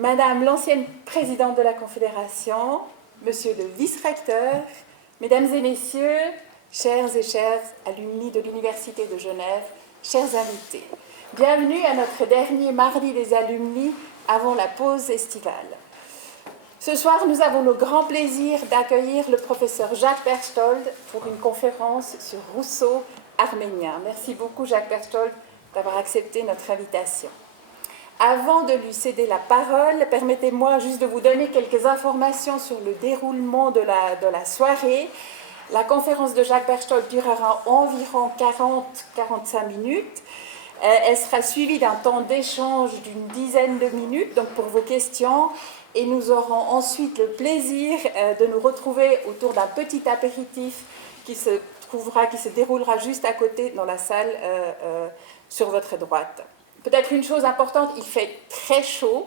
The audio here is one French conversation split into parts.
Madame l'ancienne présidente de la Confédération, Monsieur le vice-recteur, Mesdames et Messieurs, chers et chères alumni de l'Université de Genève, chers invités, bienvenue à notre dernier mardi des alumni avant la pause estivale. Ce soir, nous avons le grand plaisir d'accueillir le professeur Jacques Berchtold pour une conférence sur Rousseau arménien. Merci beaucoup, Jacques Berchtold, d'avoir accepté notre invitation. Avant de lui céder la parole, permettez-moi juste de vous donner quelques informations sur le déroulement de la soirée. La conférence de Jacques Berchtold durera environ 40-45 minutes. Elle sera suivie d'un temps d'échange d'une dizaine de minutes, donc pour vos questions. Et nous aurons ensuite le plaisir de nous retrouver autour d'un petit apéritif qui se déroulera juste à côté dans la salle sur votre droite. Peut-être une chose importante, il fait très chaud,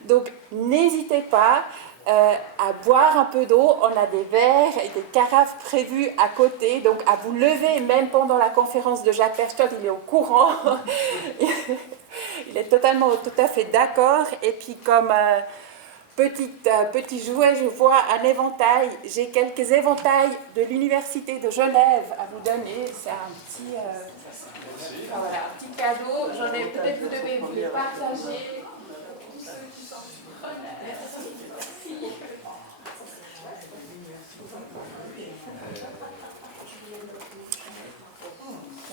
donc n'hésitez pas à boire un peu d'eau. On a des verres et des carafes prévues à côté, donc à vous lever, même pendant la conférence de Jacques Berchtold, il est au courant. Il est tout à fait d'accord. Et puis comme petit jouet, je vois un éventail. J'ai quelques éventails de l'Université de Genève à vous donner. C'est un petit... voilà, un petit cadeau. J'en ai peut-être, vous devez vous les partager. Tous ceux qui sont preneurs. Merci.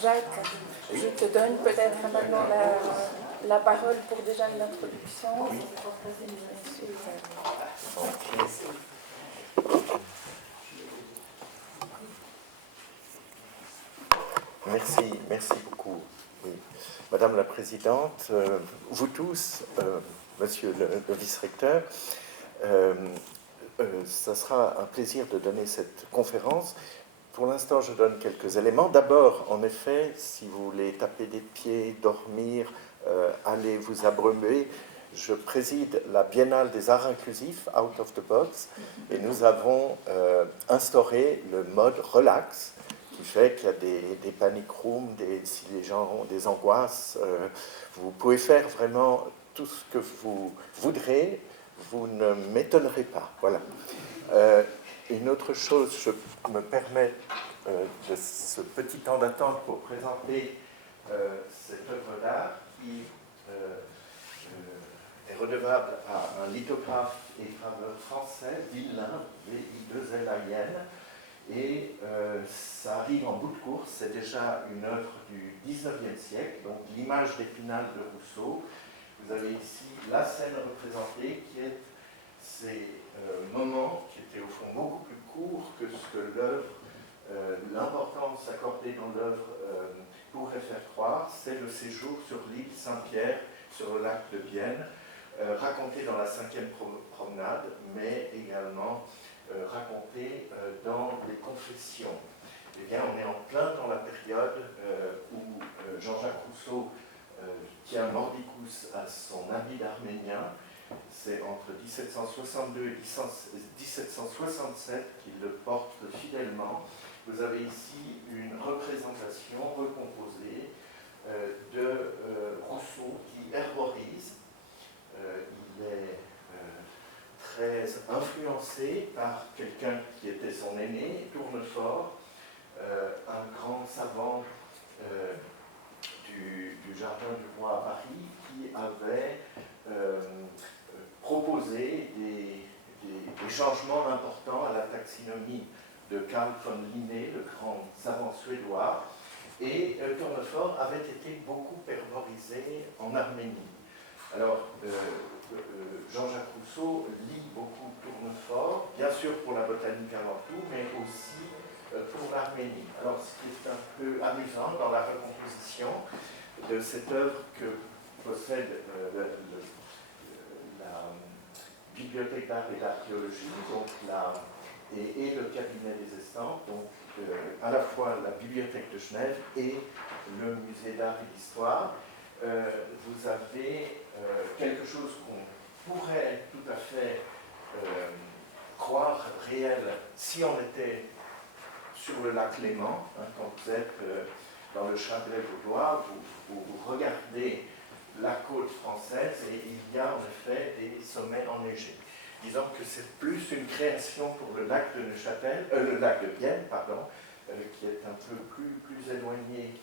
Jacques, je te donne peut-être maintenant la parole pour déjà une introduction. Merci beaucoup. Oui. Madame la Présidente, vous tous, Monsieur le vice-recteur, ça sera un plaisir de donner cette conférence. Pour l'instant, je donne quelques éléments. D'abord, en effet, si vous voulez taper des pieds, dormir, aller vous abreuver, je préside la Biennale des Arts Inclusifs, Out of the Box, et nous avons instauré le mode relax, qui fait qu'il y a des panic rooms, si les gens ont des angoisses, vous pouvez faire vraiment tout ce que vous voudrez, vous ne m'étonnerez pas. Voilà. Une autre chose, je me permets de ce petit temps d'attente pour présenter cette œuvre d'art qui est redevable à un lithographe et graveur français, Villin, V-I-2-L-A-I-N, et ça arrive en bout de course. C'est déjà une œuvre du 19e siècle, donc l'image d'Épinal de Rousseau. Vous avez ici la scène représentée qui est ces moments qui étaient au fond beaucoup plus courts que ce que l'œuvre, l'importance accordée dans l'œuvre pourrait faire croire. C'est le séjour sur l'île Saint-Pierre, sur le lac de Bienne, raconté dans la 5e promenade, mais également raconté dans les confessions. Eh bien, on est en plein dans la période où Jean-Jacques Rousseau tient mordicus à son habit d'Arménien. C'est entre 1762 et 1767 qu'il le porte fidèlement. Vous avez ici une représentation recomposée de Rousseau qui herborise. Il est très influencé par quelqu'un qui était son aîné, Tournefort, un grand savant du Jardin du Roi à Paris, qui avait proposé des changements importants à la taxinomie de Carl von Linné, le grand savant suédois, et Tournefort avait été beaucoup herborisé en Arménie. Alors, Jean-Jacques Rousseau lit beaucoup Tournefort, bien sûr pour la botanique avant tout, mais aussi pour l'Arménie. Alors, ce qui est un peu amusant dans la recomposition de cette œuvre que possède la Bibliothèque d'art et d'archéologie, donc et le cabinet des estampes, donc à la fois la Bibliothèque de Genève et le Musée d'art et d'histoire, vous avez quelque chose qu'on pourrait tout à fait croire réel si on était sur le lac Léman, hein, quand vous êtes dans le Chablais vaudois, vous regardez la côte française et il y a en effet des sommets enneigés. Disons que c'est plus une création pour le lac de Neuchâtel, le lac de Bienne, pardon, qui est un peu plus éloigné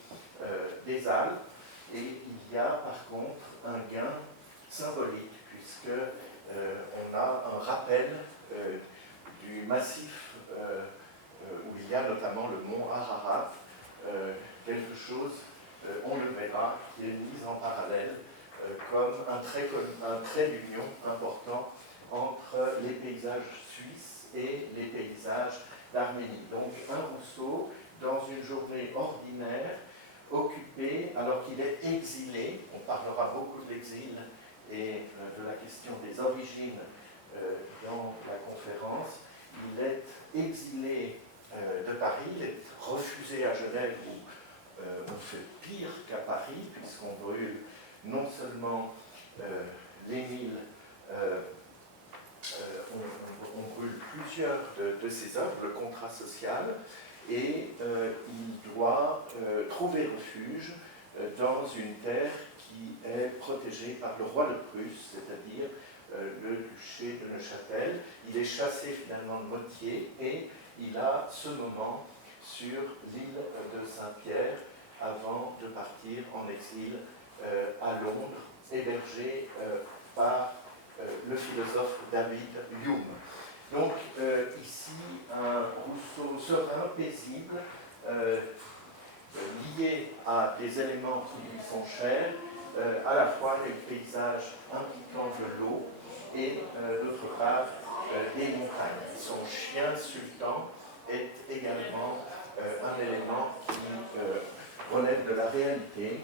des Alpes. Et il y a par contre un gain symbolique, puisque on a un rappel du massif où il y a notamment le mont Ararat, quelque chose, on le verra, qui est mis en parallèle comme un trait d'union important entre les paysages suisses et les paysages d'Arménie. Donc un Rousseau, dans une journée ordinaire, occupé, alors qu'il est exilé, on parlera beaucoup de l'exil et de la question des origines dans la conférence, il est exilé de Paris, il est refusé à Genève où on fait pire qu'à Paris, puisqu'on brûle non seulement l'Émile, on brûle plusieurs de ses œuvres, le contrat social, et il doit trouver refuge dans une terre qui est protégée par le roi de Prusse, c'est-à-dire le duché de Neuchâtel. Il est chassé finalement de Motier et il a ce moment sur l'île de Saint-Pierre avant de partir en exil à Londres, hébergé par le philosophe David Hume. Donc ici, un Rousseau serein, paisible, lié à des éléments qui lui sont chers, à la fois les paysages impliquant de l'eau et d'autre part des montagnes. Son chien sultan est également un élément qui relève de la réalité.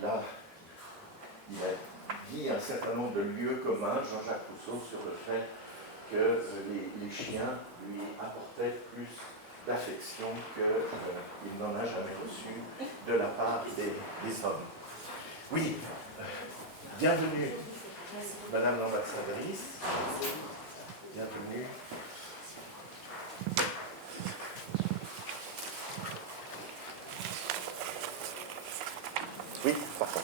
Il a dit un certain nombre de lieux communs, Jean-Jacques Rousseau, sur le fait que les chiens lui apportaient plus d'affection qu'il n'en a jamais reçu de la part des hommes. Oui, bienvenue, Madame l'ambassadrice. Bienvenue. Oui, pardon.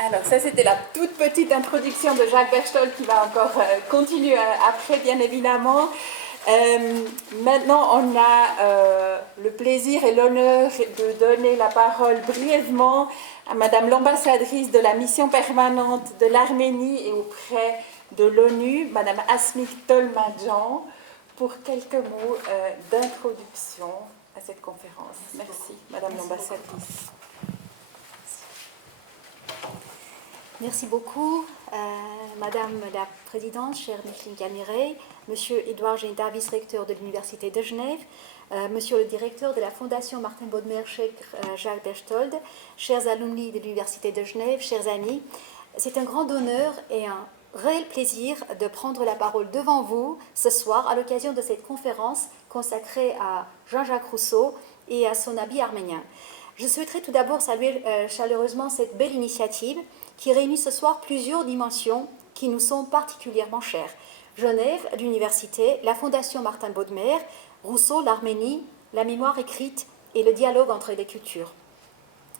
Alors ça c'était la toute petite introduction de Jacques Berchtold qui va encore continuer après bien évidemment. Maintenant on a le plaisir et l'honneur de donner la parole brièvement à Madame l'ambassadrice de la mission permanente de l'Arménie et auprès de l'ONU, Madame Asmik Tolmadjan, pour quelques mots d'introduction à cette conférence. Merci Madame l'ambassadrice. Merci beaucoup, Madame la Présidente, chère Micheline Calmiret, Monsieur Édouard Génita, vice-recteur de l'Université de Genève, Monsieur le directeur de la Fondation Martin Bodmer, Jacques Berchtold, chers alumni de l'Université de Genève, chers amis, c'est un grand honneur et un réel plaisir de prendre la parole devant vous ce soir à l'occasion de cette conférence consacrée à Jean-Jacques Rousseau et à son habit arménien. Je souhaiterais tout d'abord saluer chaleureusement cette belle initiative qui réunit ce soir plusieurs dimensions qui nous sont particulièrement chères. Genève, l'université, la Fondation Martin Bodmer, Rousseau, l'Arménie, la mémoire écrite et le dialogue entre les cultures.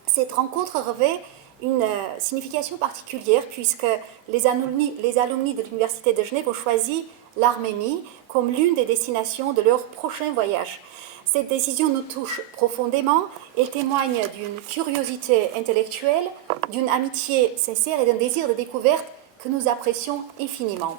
Cette rencontre revêt une signification particulière puisque les alumni de l'Université de Genève ont choisi l'Arménie comme l'une des destinations de leur prochain voyage. Cette décision nous touche profondément. Elle témoigne d'une curiosité intellectuelle, d'une amitié sincère et d'un désir de découverte que nous apprécions infiniment.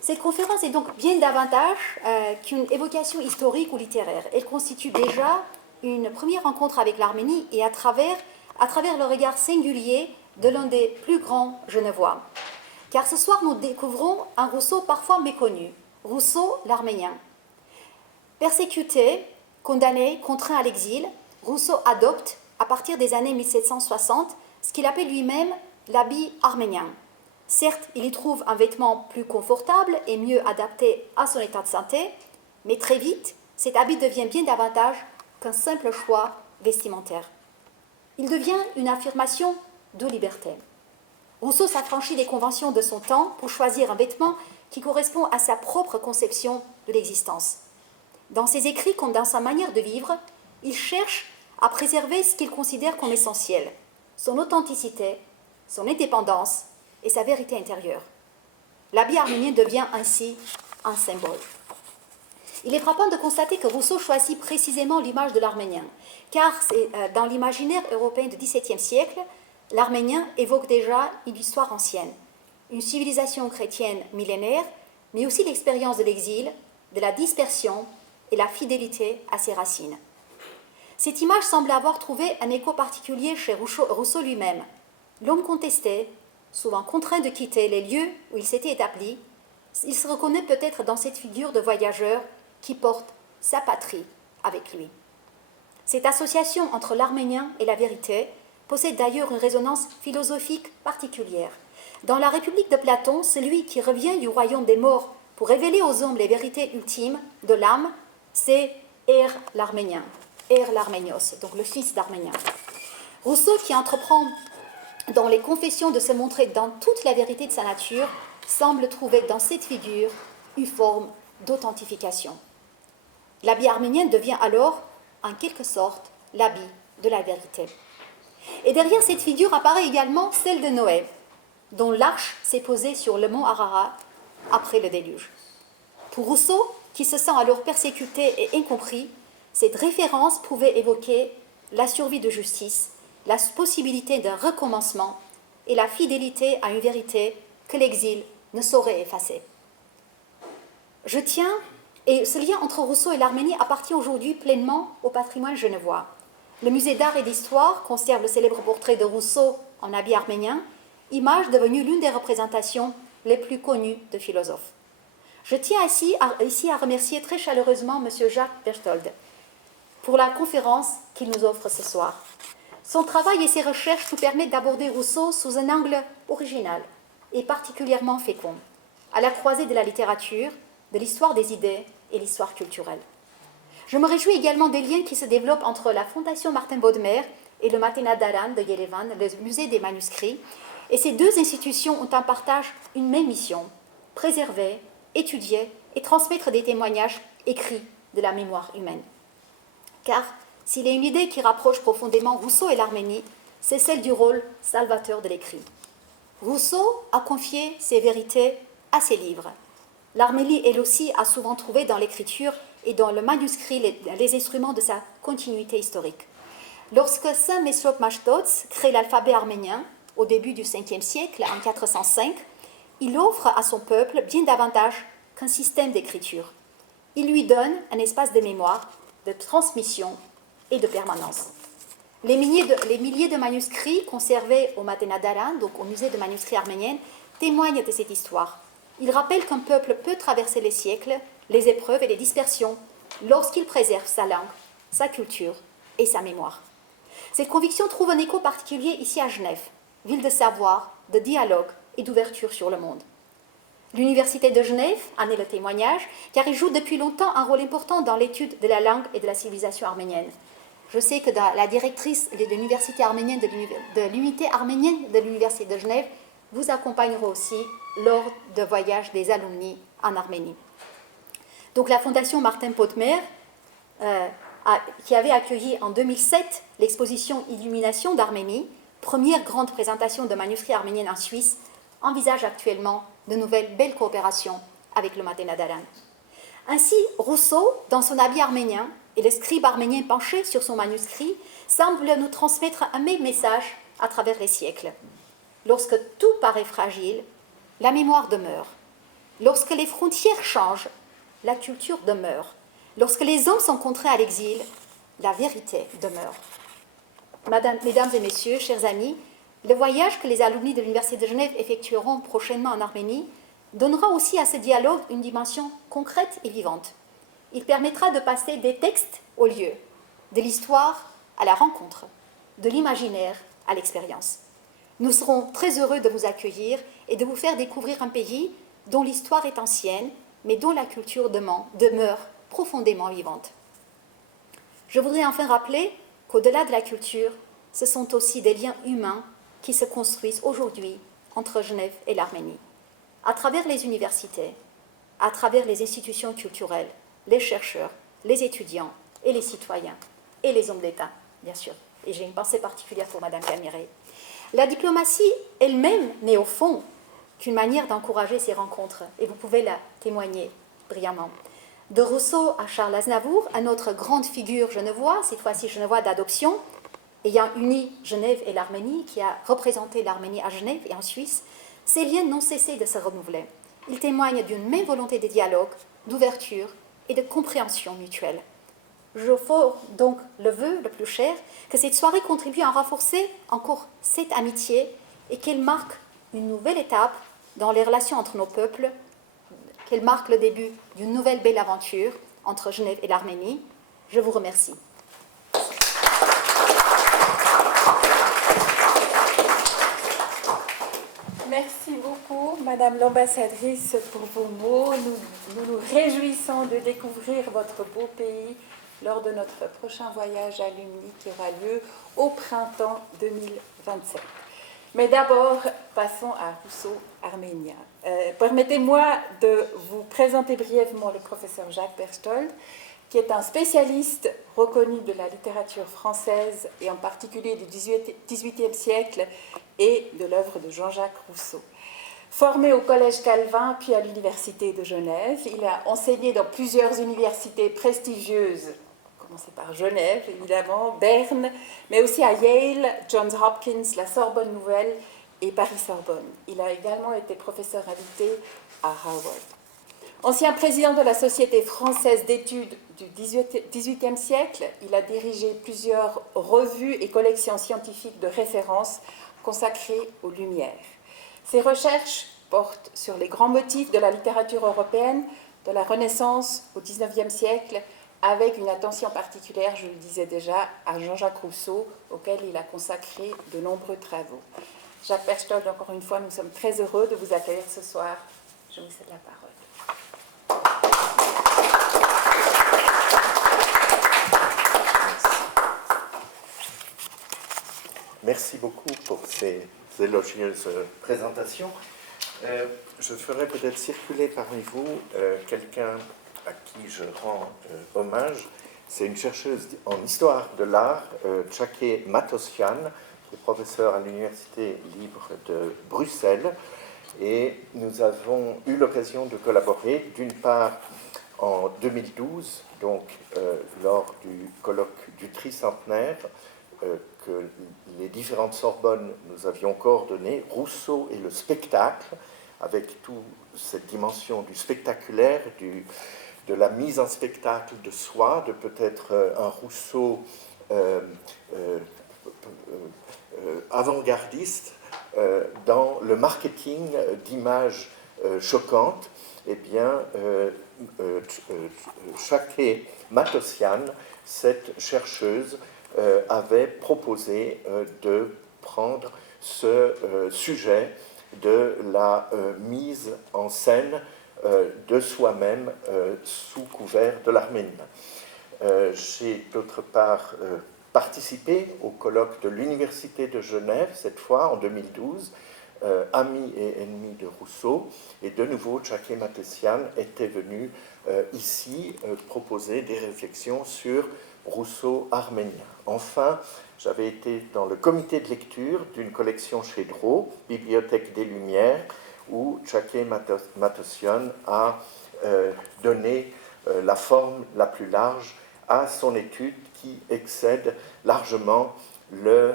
Cette conférence est donc bien davantage qu'une évocation historique ou littéraire. Elle constitue déjà une première rencontre avec l'Arménie et à travers le regard singulier de l'un des plus grands Genevois. Car ce soir, nous découvrons un Rousseau parfois méconnu, Rousseau l'Arménien. Persécuté, condamné, contraint à l'exil, Rousseau adopte, à partir des années 1760, ce qu'il appelle lui-même l'habit arménien. Certes, il y trouve un vêtement plus confortable et mieux adapté à son état de santé, mais très vite, cet habit devient bien davantage qu'un simple choix vestimentaire. Il devient une affirmation de liberté. Rousseau s'affranchit des conventions de son temps pour choisir un vêtement qui correspond à sa propre conception de l'existence. Dans ses écrits comme dans sa manière de vivre, il cherche à préserver ce qu'il considère comme essentiel, son authenticité, son indépendance et sa vérité intérieure. L'habit arménien devient ainsi un symbole. Il est frappant de constater que Rousseau choisit précisément l'image de l'arménien, car dans l'imaginaire européen du XVIIe siècle, l'arménien évoque déjà une histoire ancienne, une civilisation chrétienne millénaire, mais aussi l'expérience de l'exil, de la dispersion et la fidélité à ses racines. Cette image semble avoir trouvé un écho particulier chez Rousseau lui-même. L'homme contesté, souvent contraint de quitter les lieux où il s'était établi, il se reconnaît peut-être dans cette figure de voyageur qui porte sa patrie avec lui. Cette association entre l'arménien et la vérité possède d'ailleurs une résonance philosophique particulière. Dans la République de Platon, celui qui revient du royaume des morts pour révéler aux hommes les vérités ultimes de l'âme, c'est l'arménien, l'arménios, donc le fils d'Arménien. Rousseau, qui entreprend dans les confessions de se montrer dans toute la vérité de sa nature, semble trouver dans cette figure une forme d'authentification. L'habit arménien devient alors, en quelque sorte, l'habit de la vérité. Et derrière cette figure apparaît également celle de Noé, dont l'arche s'est posée sur le mont Ararat après le déluge. Pour Rousseau, qui se sent alors persécuté et incompris, cette référence pouvait évoquer la survie de justice, la possibilité d'un recommencement et la fidélité à une vérité que l'exil ne saurait effacer. Et ce lien entre Rousseau et l'Arménie appartient aujourd'hui pleinement au patrimoine genevois. Le musée d'art et d'histoire conserve le célèbre portrait de Rousseau en habit arménien, image devenue l'une des représentations les plus connues de philosophes. Je tiens ici à remercier très chaleureusement M. Jacques Berthold pour la conférence qu'il nous offre ce soir. Son travail et ses recherches nous permettent d'aborder Rousseau sous un angle original et particulièrement fécond, à la croisée de la littérature, de l'histoire des idées et l'histoire culturelle. Je me réjouis également des liens qui se développent entre la Fondation Martin Bodmer et le Matenad Daran de Yerevan, le musée des manuscrits, et ces deux institutions ont en partage une même mission, préserver, étudier et transmettre des témoignages écrits de la mémoire humaine. Car s'il y a une idée qui rapproche profondément Rousseau et l'Arménie, c'est celle du rôle salvateur de l'écrit. Rousseau a confié ses vérités à ses livres. L'Arménie, elle aussi, a souvent trouvé dans l'écriture et dans le manuscrit les instruments de sa continuité historique. Lorsque saint Mesrop Mashtots crée l'alphabet arménien au début du 5e siècle, en 405, il offre à son peuple bien davantage qu'un système d'écriture. Il lui donne un espace de mémoire, de transmission et de permanence. Les milliers de manuscrits conservés au Matenad Daran, donc au musée de manuscrits arméniens, témoignent de cette histoire. Ils rappellent qu'un peuple peut traverser les siècles, les épreuves et les dispersions lorsqu'il préserve sa langue, sa culture et sa mémoire. Cette conviction trouve un écho particulier ici à Genève, ville de savoir, de dialogue et d'ouverture sur le monde. L'Université de Genève en est le témoignage, car il joue depuis longtemps un rôle important dans l'étude de la langue et de la civilisation arménienne. Je sais que la directrice de l'Université arménienne de l'unité arménienne de l'Université de Genève vous accompagnera aussi lors de voyages des alumni en Arménie. Donc la Fondation Martin Bodmer, qui avait accueilli en 2007 l'exposition Illumination d'Arménie, première grande présentation de manuscrits arméniens en Suisse, envisage actuellement de nouvelles belles coopérations avec le Matenad Daran. Ainsi, Rousseau, dans son habit arménien, et le scribe arménien penché sur son manuscrit, semble nous transmettre un même message à travers les siècles. Lorsque tout paraît fragile, la mémoire demeure. Lorsque les frontières changent, la culture demeure. Lorsque les hommes sont contraints à l'exil, la vérité demeure. Mesdames et messieurs, chers amis, le voyage que les alumni de l'Université de Genève effectueront prochainement en Arménie donnera aussi à ce dialogue une dimension concrète et vivante. Il permettra de passer des textes au lieu, de l'histoire à la rencontre, de l'imaginaire à l'expérience. Nous serons très heureux de vous accueillir et de vous faire découvrir un pays dont l'histoire est ancienne, mais dont la culture demeure profondément vivante. Je voudrais enfin rappeler qu'au-delà de la culture, ce sont aussi des liens humains qui se construisent aujourd'hui entre Genève et l'Arménie. À travers les universités, à travers les institutions culturelles, les chercheurs, les étudiants et les citoyens et les hommes d'État. bien sûr. Et j'ai une pensée particulière pour Madame Camiret. La diplomatie elle-même n'est au fond qu'une manière d'encourager ces rencontres, et vous pouvez la témoigner brillamment. De Rousseau à Charles Aznavour, à notre grande figure genevoise, cette fois-ci genevois d'adoption, ayant uni Genève et l'Arménie, qui a représenté l'Arménie à Genève et en Suisse, ces liens n'ont cessé de se renouveler. Ils témoignent d'une même volonté de dialogue, d'ouverture et de compréhension mutuelle. Je forme donc le vœu le plus cher que cette soirée contribue à renforcer encore cette amitié et qu'elle marque une nouvelle étape dans les relations entre nos peuples, qu'elle marque le début d'une nouvelle belle aventure entre Genève et l'Arménie. Je vous remercie. Merci beaucoup, Madame l'ambassadrice, pour vos mots. Nous nous réjouissons de découvrir votre beau pays lors de notre prochain voyage à l'UMNI qui aura lieu au printemps 2027. Mais d'abord, passons à Rousseau Arménien. Permettez-moi de vous présenter brièvement le professeur Jacques Berchtold, qui est un spécialiste reconnu de la littérature française et en particulier du XVIIIe siècle et de l'œuvre de Jean-Jacques Rousseau. Formé au Collège Calvin puis à l'Université de Genève, il a enseigné dans plusieurs universités prestigieuses, commencé par Genève évidemment, Berne, mais aussi à Yale, Johns Hopkins, la Sorbonne Nouvelle et Paris-Sorbonne. Il a également été professeur invité à Harvard. Ancien président de la Société française d'études du XVIIIe siècle, il a dirigé plusieurs revues et collections scientifiques de référence consacrées aux Lumières. Ses recherches portent sur les grands motifs de la littérature européenne, de la Renaissance au XIXe siècle, avec une attention particulière, je le disais déjà, à Jean-Jacques Rousseau, auquel il a consacré de nombreux travaux. Jacques Berchtold, encore une fois, nous sommes très heureux de vous accueillir ce soir. Je vous cède la parole. Merci beaucoup pour ces élogieuses présentations. Je ferai peut-être circuler parmi vous quelqu'un à qui je rends hommage. C'est une chercheuse en histoire de l'art, Tchake Matosian, qui est professeure à l'Université libre de Bruxelles. Et nous avons eu l'occasion de collaborer, d'une part en 2012, donc lors du colloque du tricentenaire, que les différentes Sorbonnes nous avions coordonné, Rousseau et le spectacle, avec toute cette dimension du spectaculaire, de la mise en spectacle de soi, de peut-être un Rousseau avant-gardiste dans le marketing d'images choquantes. Eh bien, Tchake Matosian, cette chercheuse, avait proposé de prendre ce sujet de la mise en scène de soi-même sous couvert de l'arménien. J'ai d'autre part participé au colloque de l'Université de Genève, cette fois en 2012, ami et ennemi de Rousseau, et de nouveau Tchake Matosian était venu ici proposer des réflexions sur Rousseau arménien. Enfin, j'avais été dans le comité de lecture d'une collection chez Drault, Bibliothèque des Lumières, où Tchake Matosian a donné la forme la plus large à son étude qui excède largement la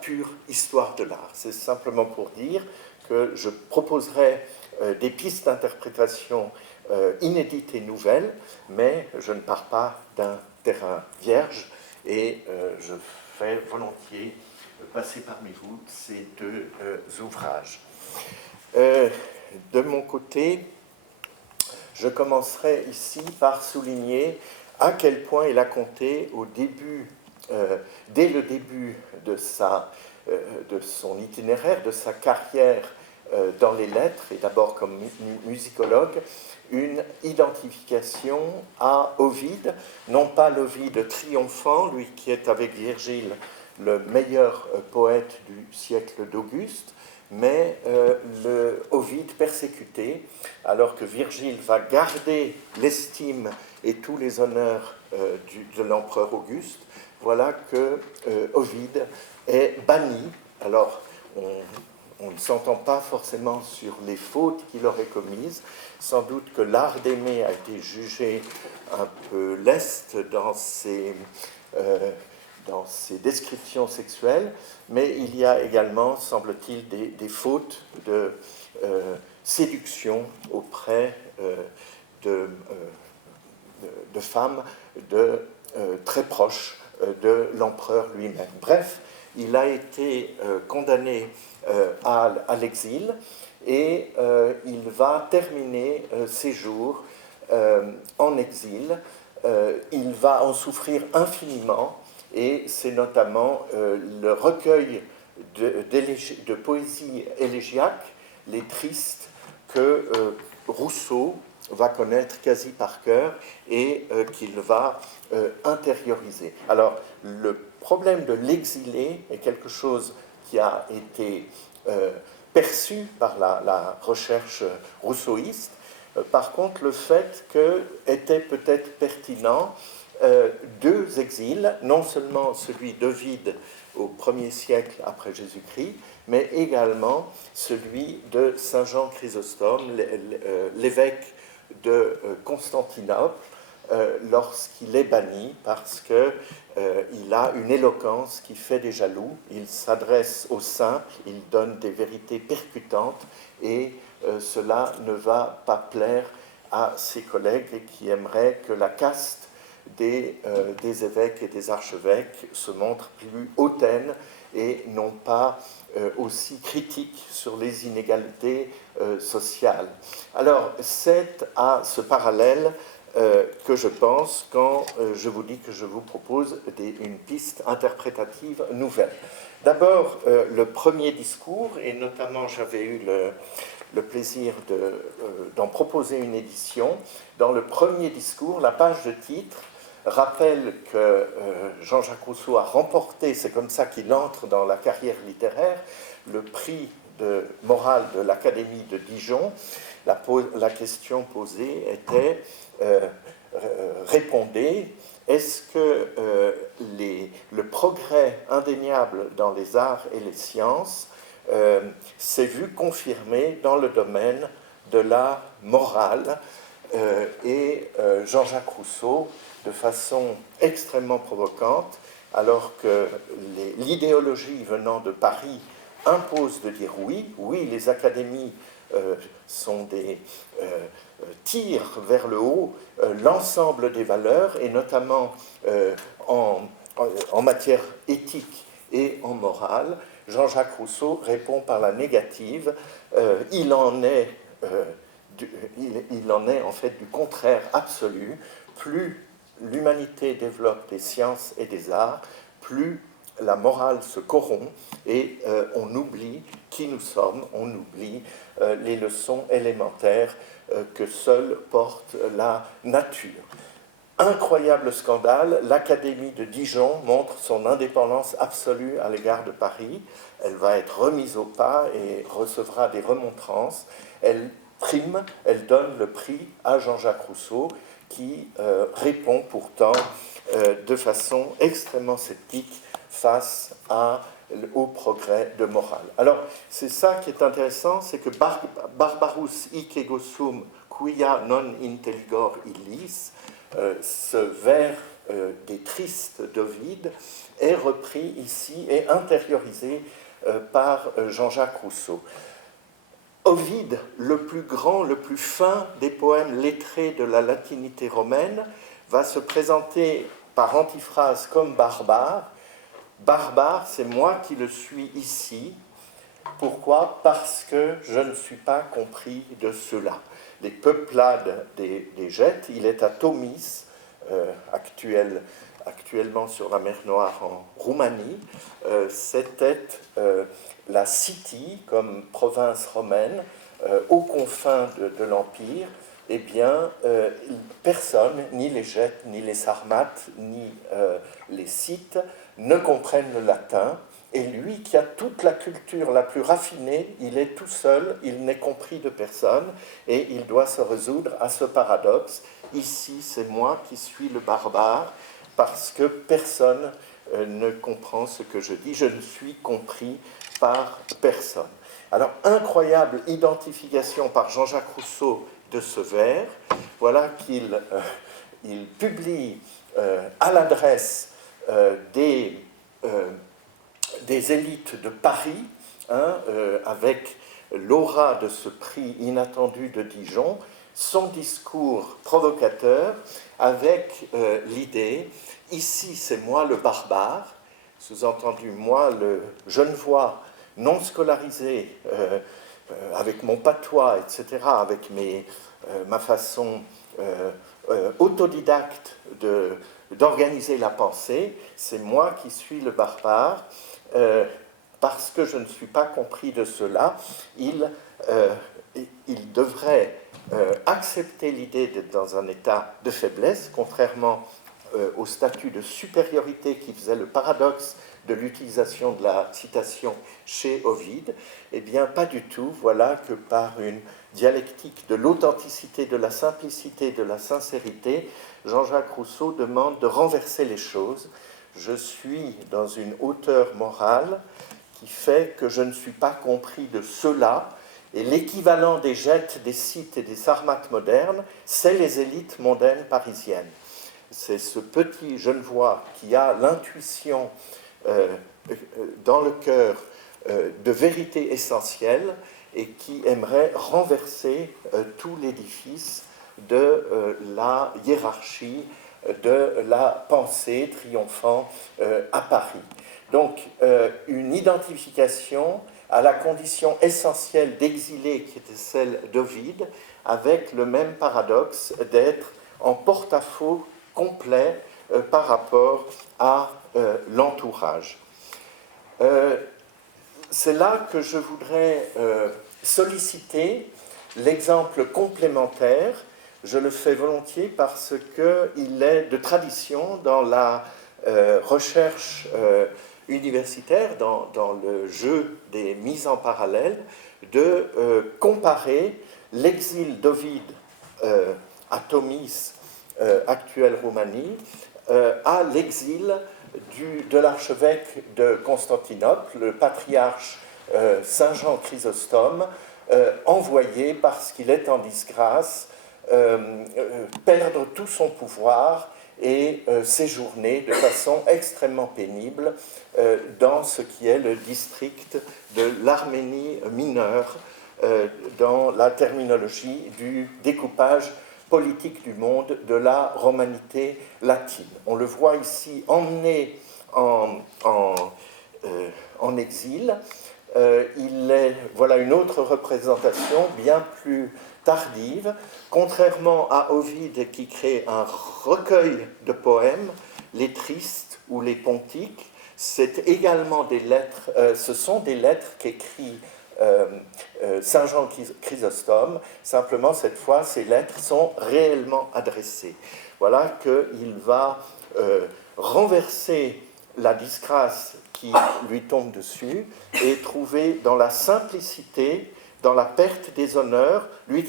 pure histoire de l'art. C'est simplement pour dire que je proposerai des pistes d'interprétation inédites et nouvelles, mais je ne pars pas d'un terrain vierge et je fais volontiers passer parmi vous ces deux ouvrages. De mon côté, je commencerai ici par souligner à quel point il a compté au début, dès le début de son itinéraire, de sa carrière dans les lettres, et d'abord comme musicologue, une identification à Ovide, non pas l'Ovide triomphant, lui qui est avec Virgile le meilleur poète du siècle d'Auguste, mais Ovide persécuté, alors que Virgile va garder l'estime et tous les honneurs de l'empereur Auguste, voilà que Ovide est banni. Alors, on ne s'entend pas forcément sur les fautes qu'il aurait commises. Sans doute que l'art d'aimer a été jugé un peu leste dans ses descriptions sexuelles, mais il y a également, semble-t-il, des fautes de séduction auprès de femmes très proches de l'empereur lui-même. Bref, il a été condamné à l'exil et il va terminer ses jours en exil. Il va en souffrir infiniment et c'est notamment le recueil de poésie élégiaque, les Tristes, que Rousseau va connaître quasi par cœur et qu'il va intérioriser. Alors, le problème de l'exilé est quelque chose qui a été perçu par la recherche rousseauiste. Par contre, le fait qu'était peut-être pertinent deux exils, non seulement celui d'Ovide au 1er siècle après Jésus-Christ, mais également celui de Saint Jean Chrysostome, l'évêque de Constantinople, lorsqu'il est banni parce qu'il a une éloquence qui fait des jaloux. Il s'adresse aux simples, il donne des vérités percutantes et cela ne va pas plaire à ses collègues qui aimeraient que la caste des évêques et des archevêques se montre plus hautaine et non pas aussi critique sur les inégalités sociales. Alors, c'est à ce parallèle que je pense quand je vous dis que je vous propose une piste interprétative nouvelle. D'abord, le premier discours, et notamment j'avais eu le plaisir d'en proposer une édition. Dans le premier discours, la page de titre rappelle que Jean-Jacques Rousseau a remporté, c'est comme ça qu'il entre dans la carrière littéraire, le prix de morale de l'Académie de Dijon. La question posée était répondez, est-ce que le progrès indéniable dans les arts et les sciences s'est vu confirmé dans le domaine de la morale et Jean-Jacques Rousseau, de façon extrêmement provocante, alors que l'idéologie venant de Paris impose de dire oui, les académies tirent vers le haut l'ensemble des valeurs, et notamment en matière éthique et en morale. Jean-Jacques Rousseau répond par la négative. Il en est en fait du contraire absolu. Plus l'humanité développe des sciences et des arts, plus la morale se corrompt et on oublie qui nous sommes, on oublie les leçons élémentaires que seule porte la nature. Incroyable scandale, l'Académie de Dijon montre son indépendance absolue à l'égard de Paris. Elle va être remise au pas et recevra des remontrances. Elle prime, elle donne le prix à Jean-Jacques Rousseau, qui répond pourtant de façon extrêmement sceptique face au progrès de morale. Alors, c'est ça qui est intéressant, c'est que Barbarus hic ego sum quia non intelligor illis, ce vers des Tristes d'Ovide est repris ici et intériorisé par Jean-Jacques Rousseau. Ovide, le plus grand, le plus fin des poèmes lettrés de la latinité romaine, va se présenter par antiphrase comme barbare. Barbare, c'est moi qui le suis ici. Pourquoi ? Parce que je ne suis pas compris de cela. Les peuplades des Gètes, il est à Tomis, actuellement sur la mer Noire en Roumanie. C'était la City comme province romaine aux confins de l'Empire. Eh bien, personne, ni les Gètes, ni les Sarmates, ni les Scythes, ne comprennent le latin et lui qui a toute la culture la plus raffinée, il est tout seul, il n'est compris de personne, et il doit se résoudre à ce paradoxe. Ici, c'est moi qui suis le barbare, parce que personne ne comprend ce que je dis, je ne suis compris par personne. Alors, incroyable identification par Jean-Jacques Rousseau de ce vers, voilà qu'il il publie à l'adresse des élites de Paris, avec l'aura de ce prix inattendu de Dijon, son discours provocateur avec l'idée « ici c'est moi le barbare », sous-entendu moi le genevois non scolarisé, avec mon patois, etc., avec ma façon autodidacte d'organiser la pensée, c'est moi qui suis le barbare, parce que je ne suis pas compris de cela, il devrait accepter l'idée d'être dans un état de faiblesse, contrairement au statut de supériorité qui faisait le paradoxe de l'utilisation de la citation chez Ovide. Eh bien, pas du tout. Voilà que par une dialectique de l'authenticité, de la simplicité, de la sincérité, Jean-Jacques Rousseau demande de renverser les choses. Je suis dans une hauteur morale qui fait que je ne suis pas compris de ceux-là, et l'équivalent des Gettes, des Scythes et des Sarmates modernes, c'est les élites mondaines parisiennes. C'est ce petit Genevois qui a l'intuition dans le cœur de vérité essentielle et qui aimerait renverser tout l'édifice de la hiérarchie, de la pensée triomphant à Paris. Donc, une identification à la condition essentielle d'exilé qui était celle d'Ovide, avec le même paradoxe d'être en porte-à-faux complet par rapport à l'entourage. C'est là que je voudrais solliciter l'exemple complémentaire. Je le fais volontiers parce qu'il est de tradition dans la recherche universitaire, dans le jeu des mises en parallèle, de comparer l'exil d'Ovide à Tomis, actuelle Roumanie, à l'exil de l'archevêque de Constantinople, le patriarche Saint Jean Chrysostome, envoyé parce qu'il est en disgrâce, perdre tout son pouvoir et séjourner de façon extrêmement pénible dans ce qui est le district de l'Arménie mineure, dans la terminologie du découpage politique du monde de la romanité latine. On le voit ici emmené en exil. Voilà une autre représentation bien plus tardive, contrairement à Ovide qui crée un recueil de poèmes, les Tristes ou les Pontiques. C'est également des lettres, ce sont des lettres qu'écrit Saint Jean Chrysostome, simplement cette fois ces lettres sont réellement adressées. Voilà qu'il va renverser la disgrâce qui lui tombe dessus et trouver dans la simplicité, dans la perte des honneurs, lui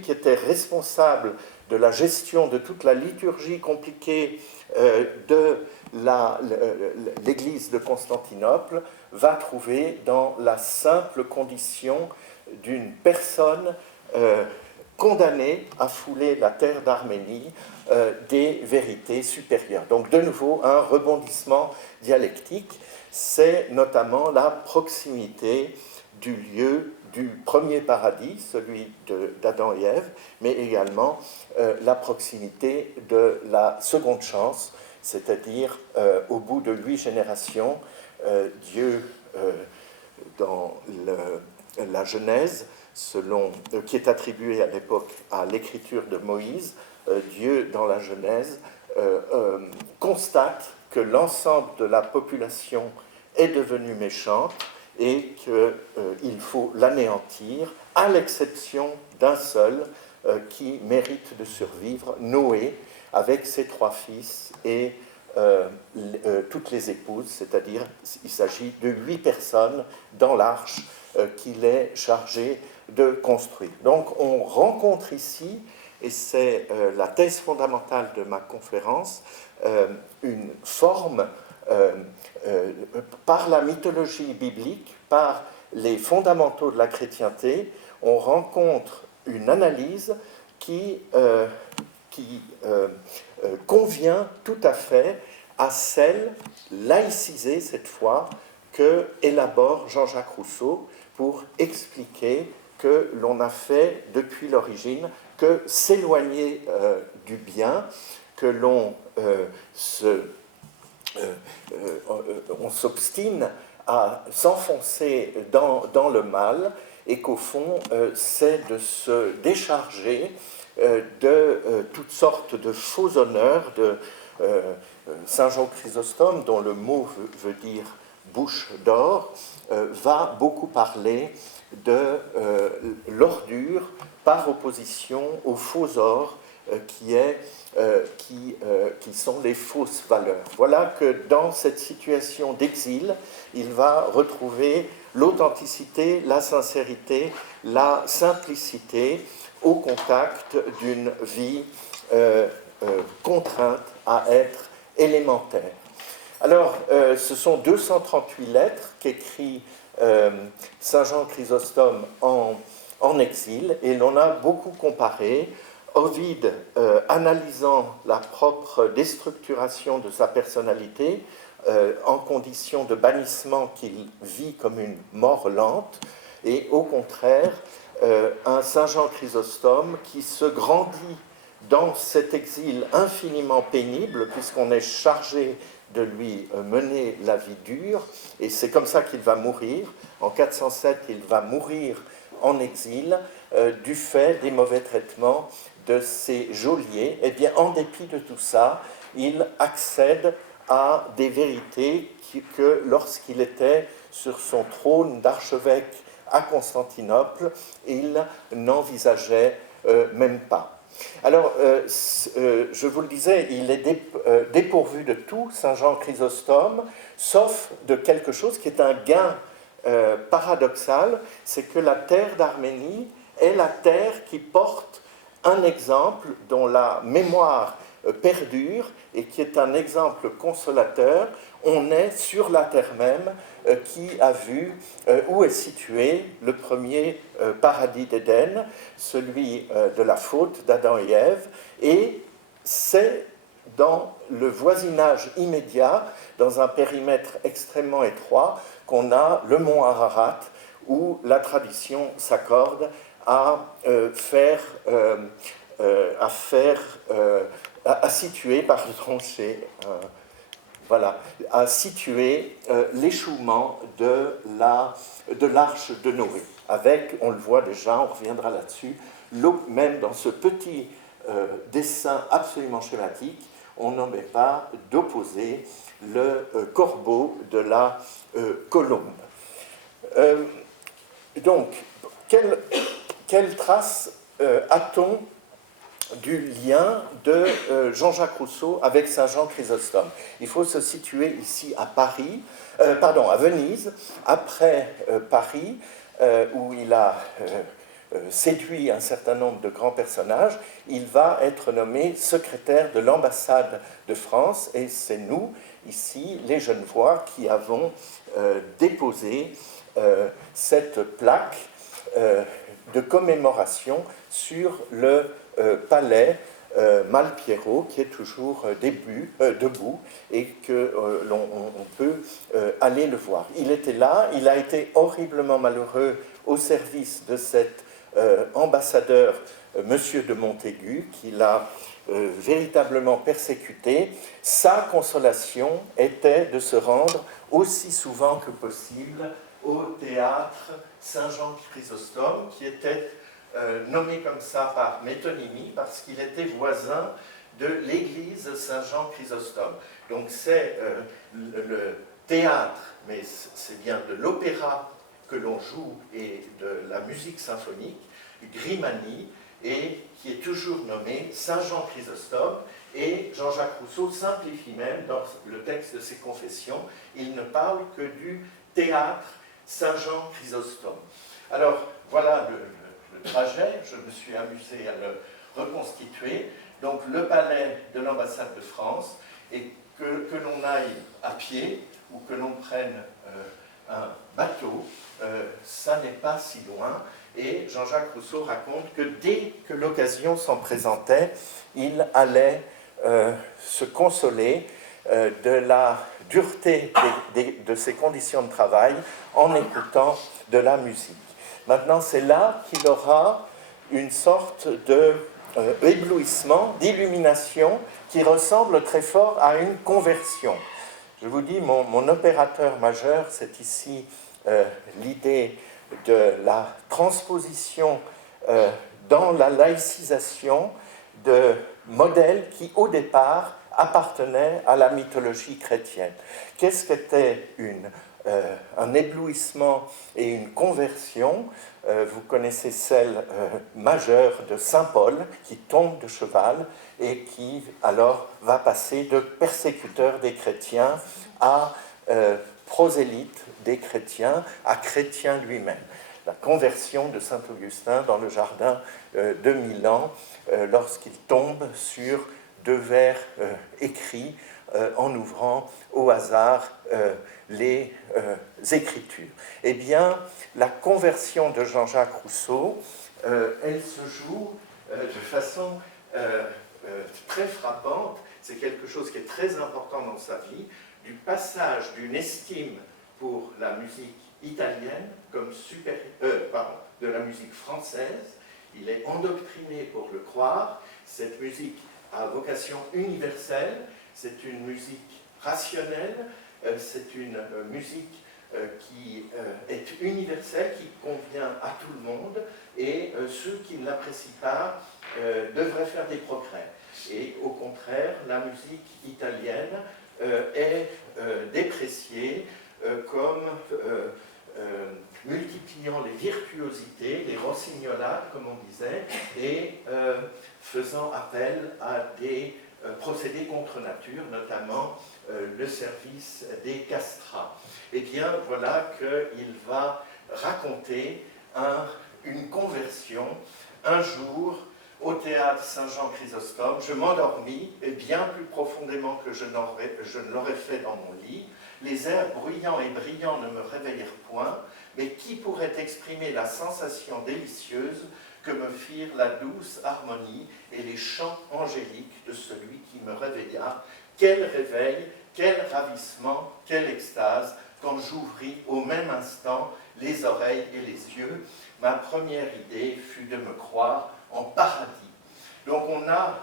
qui était responsable de la gestion de toute la liturgie compliquée de l'Église de Constantinople, va trouver dans la simple condition d'une personne condamnée à fouler la terre d'Arménie des vérités supérieures. Donc de nouveau un rebondissement dialectique, c'est notamment la proximité du lieu du premier paradis, celui d'Adam et Ève, mais également la proximité de la seconde chance, c'est-à-dire au bout de 8 générations, Dieu, dans la Genèse, qui est attribuée à l'époque à l'écriture de Moïse, Dieu, dans la Genèse, constate que l'ensemble de la population est devenue méchante et qu'il faut l'anéantir, à l'exception d'un seul qui mérite de survivre, Noé, avec ses 3 fils et toutes les épouses, c'est-à-dire il s'agit de 8 personnes dans l'arche qu'il est chargé de construire. Donc on rencontre ici, et c'est la thèse fondamentale de ma conférence, une forme par la mythologie biblique, par les fondamentaux de la chrétienté, on rencontre une analyse qui convient tout à fait à celle, laïcisée cette fois, que élabore Jean-Jacques Rousseau pour expliquer que l'on a fait depuis l'origine que s'éloigner du bien, que l'on on s'obstine à s'enfoncer dans le mal, et qu'au fond, c'est de se décharger de toutes sortes de faux honneurs. De Saint Jean Chrysostome, dont le mot veut dire bouche d'or, va beaucoup parler de l'ordure par opposition au faux or qui sont les fausses valeurs. Voilà que dans cette situation d'exil, il va retrouver l'authenticité, la sincérité, la simplicité au contact d'une vie contrainte à être élémentaire. Alors, ce sont 238 lettres qu'écrit Saint Jean Chrysostome en exil, et l'on a beaucoup comparé. Ovide, analysant la propre déstructuration de sa personnalité, en condition de bannissement qu'il vit comme une mort lente, et au contraire, un Saint Jean Chrysostome qui se grandit dans cet exil infiniment pénible, puisqu'on est chargé de lui mener la vie dure, et c'est comme ça qu'il va mourir. En 407, il va mourir en exil du fait des mauvais traitements de ses geôliers. Eh bien, en dépit de tout ça, il accède à des vérités que lorsqu'il était sur son trône d'archevêque à Constantinople, il n'envisageait même pas. Alors, je vous le disais, il est dépourvu de tout, Saint Jean Chrysostome, sauf de quelque chose qui est un gain paradoxal, c'est que la terre d'Arménie est la terre qui porte un exemple dont la mémoire perdure et qui est un exemple consolateur. On est sur la terre même qui a vu où est situé le premier paradis d'Éden, celui de la faute d'Adam et Ève, et c'est dans le voisinage immédiat, dans un périmètre extrêmement étroit, qu'on a le mont Ararat, où la tradition s'accorde à situer, à situer l'échouement de l'arche de Noé. Avec, on le voit déjà, on reviendra là-dessus, même dans ce petit dessin absolument schématique, on n'omet pas d'opposer le corbeau de la colombe. Donc, quelle trace a-t-on du lien de Jean-Jacques Rousseau avec Saint Jean Chrysostome? Il faut se situer ici à Venise, après Paris, où il a séduit un certain nombre de grands personnages. Il va être nommé secrétaire de l'ambassade de France, et c'est nous, ici, les Genevois, qui avons déposé cette plaque de commémoration sur le palais Malpiero, qui est toujours debout, et que l'on peut aller le voir. Il était là, il a été horriblement malheureux au service de cet ambassadeur, Monsieur de Montaigu, qui l'a véritablement persécuté. Sa consolation était de se rendre aussi souvent que possible au théâtre Saint-Jean Chrysostome, qui était nommé comme ça par métonymie, parce qu'il était voisin de l'église Saint-Jean Chrysostome. Donc c'est le théâtre, mais c'est bien de l'opéra que l'on joue et de la musique symphonique, Grimani, et qui est toujours nommé Saint Jean Chrysostome, et Jean-Jacques Rousseau simplifie même dans le texte de ses Confessions, il ne parle que du théâtre Saint Jean Chrysostome. Alors voilà le trajet, je me suis amusé à le reconstituer. Donc le palais de l'ambassade de France, et que l'on aille à pied ou que l'on prenne un bateau, ça n'est pas si loin. Et Jean-Jacques Rousseau raconte que dès que l'occasion s'en présentait, il allait se consoler de la dureté de ses conditions de travail en écoutant de la musique. Maintenant, c'est là qu'il aura une sorte de éblouissement, d'illumination qui ressemble très fort à une conversion. Je vous dis, mon opérateur majeur, c'est ici l'idée de la transposition dans la laïcisation de modèles qui, au départ, appartenaient à la mythologie chrétienne. Qu'est-ce qu'était un éblouissement et une conversion? Vous connaissez celle majeure de Saint Paul, qui tombe de cheval et qui alors va passer de persécuteur des chrétiens à prosélyte des chrétiens, à chrétien lui-même. La conversion de saint Augustin dans le jardin de Milan, lorsqu'il tombe sur 2 vers écrits en ouvrant au hasard les Écritures. Eh bien, la conversion de Jean-Jacques Rousseau, elle se joue de façon très frappante. C'est quelque chose qui est très important dans sa vie, du passage d'une estime pour la musique italienne comme de la musique française. Il est endoctriné pour le croire. Cette musique a vocation universelle, c'est une musique rationnelle, c'est une musique qui est universelle, qui convient à tout le monde, et ceux qui ne l'apprécient pas devraient faire des progrès. Et au contraire, la musique italienne est dépréciée comme multipliant les virtuosités, les rossignolades, comme on disait, et faisant appel à des procédés contre nature, notamment le service des castrats. Eh bien, voilà qu'il va raconter une conversion. Un jour, au théâtre Saint-Jean-Chrysostome, je m'endormis, et bien plus profondément que je ne l'aurais fait dans mon lit. Les airs bruyants et brillants ne me réveillèrent point, mais qui pourrait exprimer la sensation délicieuse que me firent la douce harmonie et les chants angéliques de celui qui me réveilla? Quel réveil, quel ravissement, quelle extase, quand j'ouvris au même instant les oreilles et les yeux. Ma première idée fut de me croire en paradis. Donc on a,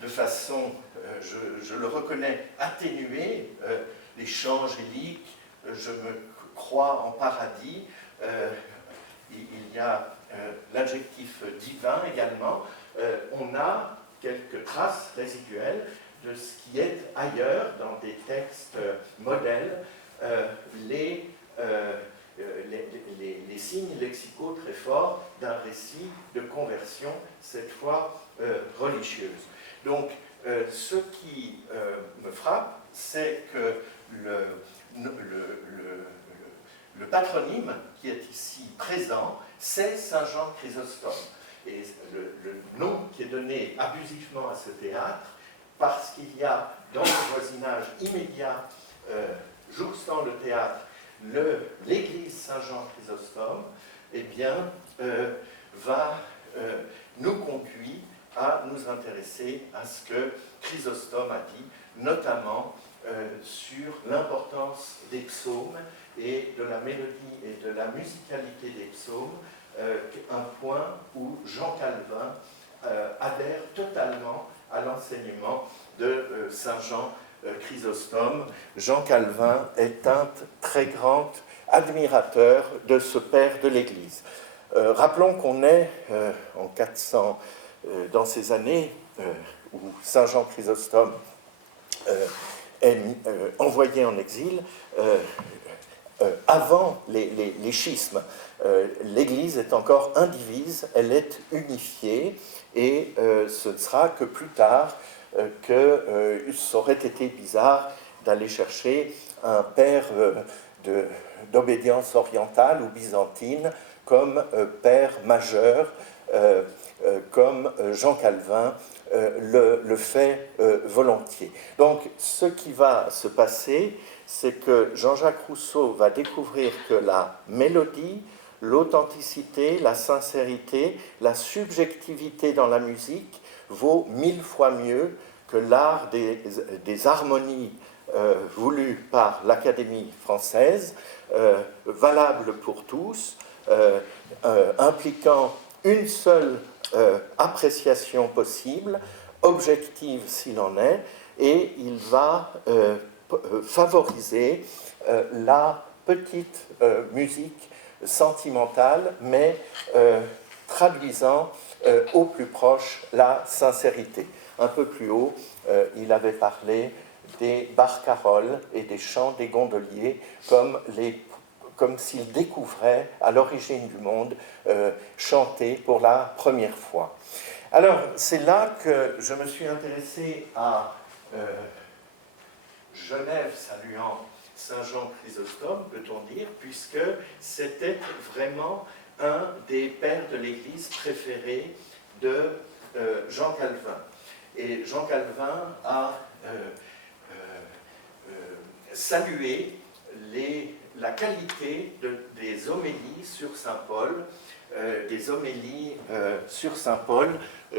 de façon, je le reconnais, atténuée, les chants angéliques, je me crois en paradis, il y a l'adjectif divin également, on a quelques traces résiduelles de ce qui est ailleurs dans des textes modèles, les signes lexicaux très forts d'un récit de conversion, cette fois religieuse. Donc, ce qui me frappe, c'est que le patronyme qui est ici présent, c'est Saint Jean Chrysostome. Et le nom qui est donné abusivement à ce théâtre, parce qu'il y a dans le voisinage immédiat, jouxtant le théâtre, l'église Saint Jean Chrysostome, eh bien, va nous conduire à nous intéresser à ce que Chrysostome a dit, notamment sur l'importance des psaumes et de la mélodie et de la musicalité des psaumes, un point où Jean Calvin adhère totalement à l'enseignement de Saint Jean Chrysostome. Jean Calvin est un très grand admirateur de ce père de l'Église. Rappelons qu'on est en 400, dans ces années où Saint Jean Chrysostome est envoyé en exil. avant les schismes. L'Église est encore indivise, elle est unifiée, et ce ne sera que plus tard que ça aurait été bizarre d'aller chercher un père d'obédience orientale ou byzantine comme père majeur, comme Jean Calvin le fait volontiers. Donc ce qui va se passer, c'est que Jean-Jacques Rousseau va découvrir que la mélodie, l'authenticité, la sincérité, la subjectivité dans la musique vaut 1000 fois mieux que l'art des harmonies voulues par l'Académie française, valable pour tous, impliquant une seule appréciation possible, objective s'il en est, et il va favoriser la petite musique sentimentale, mais traduisant au plus proche la sincérité. Un peu plus haut, il avait parlé des barcaroles et des chants des gondoliers comme s'ils découvraient à l'origine du monde chanter pour la première fois. Alors, c'est là que je me suis intéressé à Genève saluant Saint Jean Chrysostome, peut-on dire, puisque c'était vraiment un des pères de l'Église préférés de Jean Calvin. Et Jean Calvin a salué la qualité des homélies sur Saint Paul,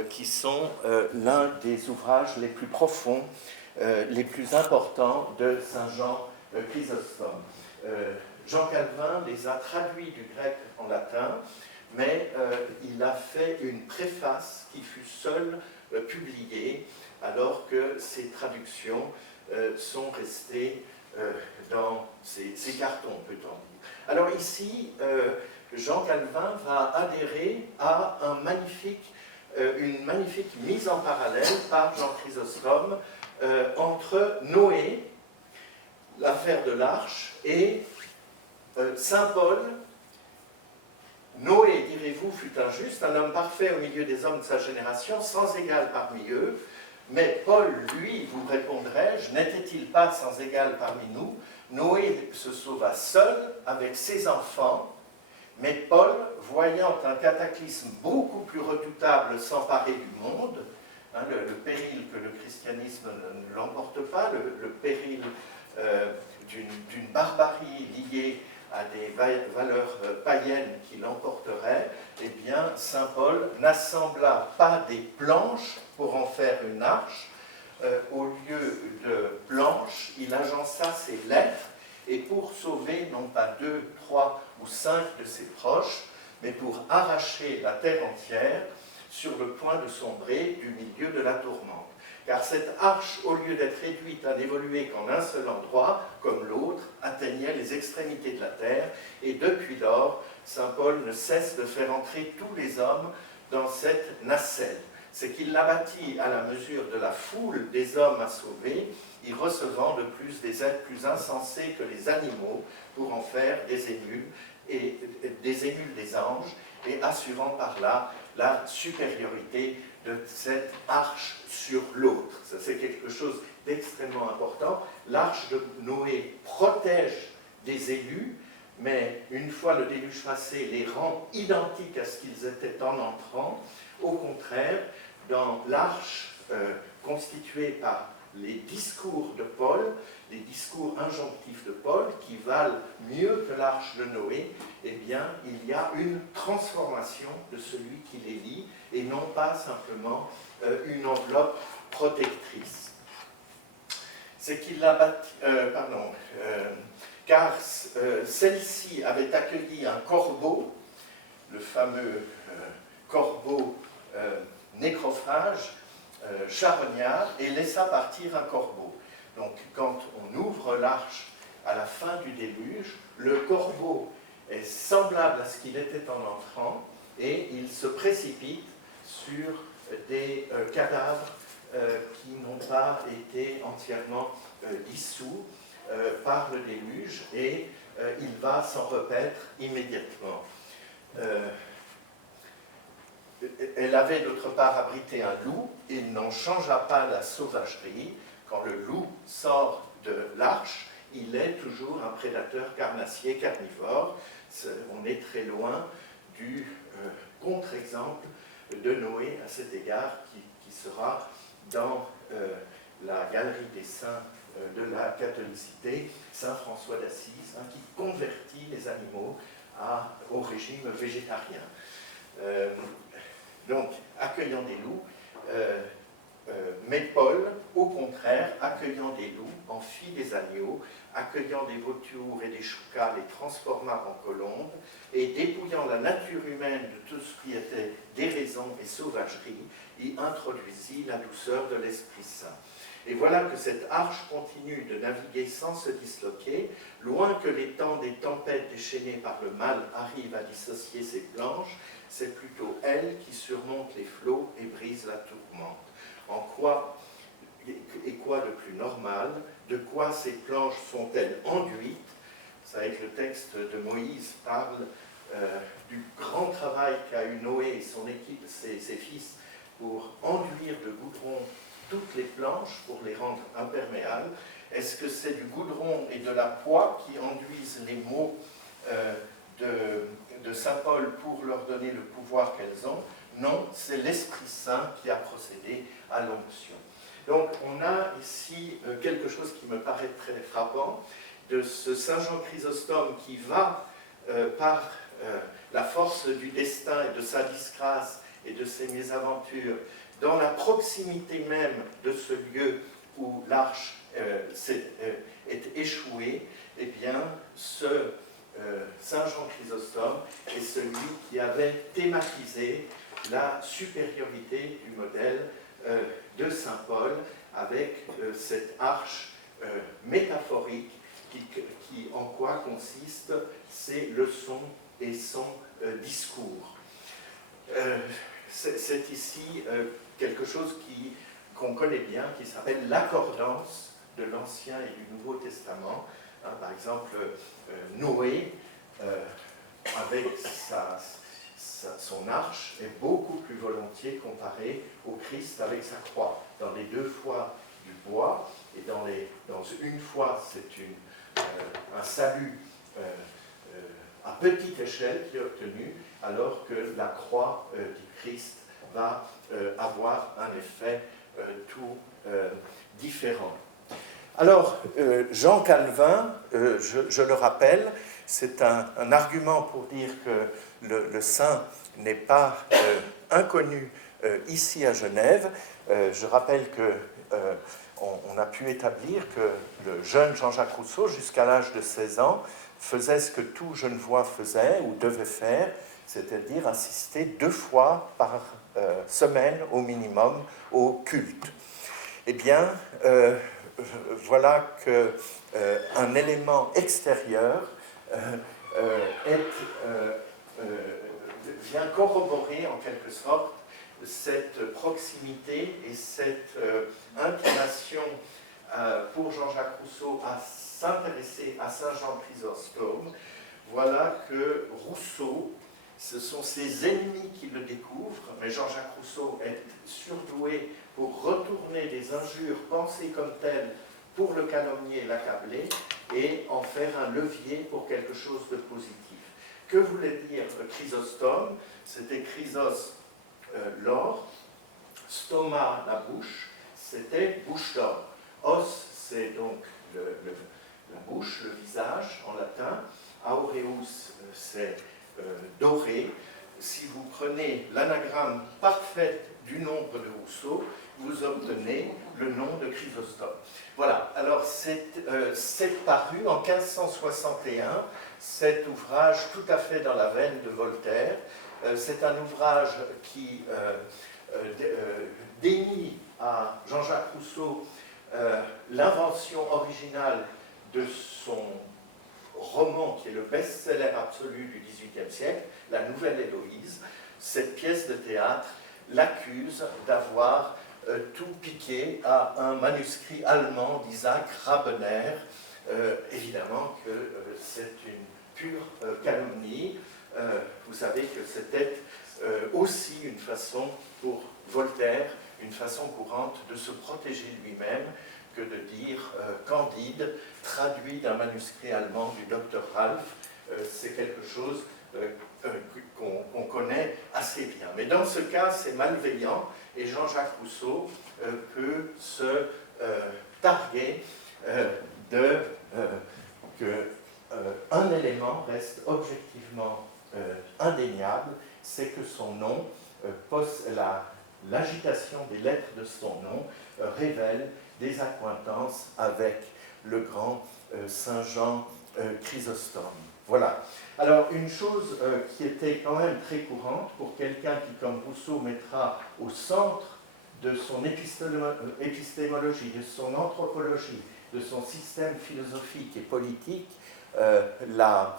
qui sont l'un des ouvrages les plus profonds, les plus importants de Saint Jean Chrysostome. Jean Calvin les a traduits du grec en latin, mais il a fait une préface qui fut seule publiée, alors que ces traductions sont restées dans ces cartons, peut-on dire. Alors ici, Jean Calvin va adhérer à une magnifique mise en parallèle par Jean Chrysostome entre Noé, l'affaire de l'arche, et Saint Paul. Noé, direz-vous, fut un juste, un homme parfait au milieu des hommes de sa génération, sans égal parmi eux. Mais Paul, lui, vous répondrai-je, n'était-il pas sans égal parmi nous? Noé se sauva seul avec ses enfants, mais Paul, voyant un cataclysme beaucoup plus redoutable s'emparer du monde, le péril que le christianisme ne l'emporte pas, le péril d'une barbarie liée à des valeurs païennes qui l'emporteraient, eh bien, saint Paul n'assembla pas des planches pour en faire une arche. Au lieu de planches, il agença ses lettres, et pour sauver non pas 2, 3 ou 5 de ses proches, mais pour arracher la terre entière sur le point de sombrer du milieu de la tourmente. Car cette arche, au lieu d'être réduite à n'évoluer qu'en un seul endroit, comme l'autre, atteignait les extrémités de la terre, et depuis lors, saint Paul ne cesse de faire entrer tous les hommes dans cette nacelle. C'est qu'il l'a bâtie à la mesure de la foule des hommes à sauver, y recevant de plus des êtres plus insensés que les animaux, pour en faire des émules des anges, et assurant par là la supériorité de cette arche sur l'autre. Ça, c'est quelque chose d'extrêmement important. L'arche de Noé protège des élus, mais une fois le déluge passé, les rend identiques à ce qu'ils étaient en entrant. Au contraire, dans l'arche constituée par les discours de Paul, les discours injonctifs de Paul, qui valent mieux que l'arche de Noé, eh bien, il y a une transformation de celui qui les lit, et non pas simplement une enveloppe protectrice. C'est qu'il l'a bâti, car celle-ci avait accueilli un corbeau, le fameux corbeau nécrophage, charognard, et laissa partir un corbeau. Donc, quand on ouvre l'arche à la fin du déluge, le corbeau est semblable à ce qu'il était en entrant, et il se précipite sur des cadavres qui n'ont pas été entièrement dissous par le déluge, et il va s'en repaître immédiatement. Elle avait d'autre part abrité un loup et n'en changea pas la sauvagerie. Quand le loup sort de l'arche, il est toujours un prédateur carnassier, carnivore. On est très loin du contre-exemple de Noé à cet égard, qui sera dans la galerie des saints de la catholicité, Saint François d'Assise, qui convertit les animaux au régime végétarien. Donc, accueillant des loups, mais Paul, au contraire, accueillant des loups, en fit des agneaux, accueillant des vautours et des choucas, les transforma en colombes, et dépouillant la nature humaine de tout ce qui était déraison et sauvagerie, y introduisit la douceur de l'Esprit Saint. Et voilà que cette arche continue de naviguer sans se disloquer, loin que les temps des tempêtes déchaînées par le mal arrivent à dissocier ses planches, c'est plutôt elle qui surmonte les flots et brise la tourmente. En quoi, et quoi de plus normal, de quoi ces planches sont-elles enduites? C'est vrai que le texte de Moïse parle du grand travail qu'a eu Noé et son équipe, ses fils, pour enduire de goudron toutes les planches, pour les rendre imperméables. Est-ce que c'est du goudron et de la poix qui enduisent les mots de saint Paul pour leur donner le pouvoir qu'elles ont? Non, c'est l'Esprit Saint qui a procédé à l'onction. Donc on a ici quelque chose qui me paraît très frappant, de ce Saint Jean Chrysostome qui va, par la force du destin et de sa disgrâce et de ses mésaventures, dans la proximité même de ce lieu où l'arche est échouée, eh bien, ce Saint Jean Chrysostome est celui qui avait thématisé la supériorité du modèle de Saint Paul avec cette arche métaphorique qui en quoi consiste ses leçons et son discours. C'est ici quelque chose qu'on connaît bien, qui s'appelle l'accordance de l'Ancien et du Nouveau Testament. Par exemple, Noé, avec son arche, est beaucoup plus volontiers comparé au Christ avec sa croix. Dans les deux fois du bois, et dans une fois, c'est un salut à petite échelle qui est obtenu, alors que la croix du Christ va avoir un effet tout différent. Alors, Jean Calvin, je le rappelle, c'est un argument pour dire que le saint n'est pas inconnu ici à Genève. Je rappelle qu'on a pu établir que le jeune Jean-Jacques Rousseau, jusqu'à l'âge de 16 ans, faisait ce que tout Genevois faisait ou devait faire, c'est-à-dire assister 2 fois par semaine au minimum au culte. Eh bien, voilà qu'un élément extérieur vient corroborer en quelque sorte cette proximité et cette inclination pour Jean-Jacques Rousseau à s'intéresser à Saint Jean Chrysostome. Voilà que Rousseau, ce sont ses ennemis qui le découvrent, mais Jean-Jacques Rousseau est surdoué pour retourner des injures pensées comme telles pour le calomnier et l'accabler et en faire un levier pour quelque chose de positif. Que voulait dire Chrysostome? C'était Chrysos, l'or, stoma, la bouche, c'était bouche d'or. Os, c'est donc la bouche, le visage en latin. Aureus, c'est doré. Si vous prenez l'anagramme parfait du nombre de Rousseau, vous obtenez le nom de Chrysostome. Voilà, alors c'est paru en 1561, cet ouvrage tout à fait dans la veine de Voltaire. C'est un ouvrage qui dénie à Jean-Jacques Rousseau l'invention originale de son roman qui est le best-seller absolu du XVIIIe siècle, La Nouvelle Héloïse. Cette pièce de théâtre l'accuse d'avoir tout piqué à un manuscrit allemand d'Isaac Rabener, évidemment que c'est une pure calomnie. Vous savez que c'était aussi une façon pour Voltaire, une façon courante de se protéger lui-même, que de dire Candide, traduit d'un manuscrit allemand du docteur Ralph, c'est quelque chose qu'on connaît assez bien. Mais dans ce cas, c'est malveillant, et Jean-Jacques Rousseau peut se targuer qu'un élément reste objectivement indéniable, c'est que son nom, l'agitation des lettres de son nom révèle des accointances avec le grand Saint Jean Chrysostome. Voilà. Alors, une chose qui était quand même très courante pour quelqu'un qui, comme Rousseau, mettra au centre de son épistémologie, de son anthropologie, de son système philosophique et politique, la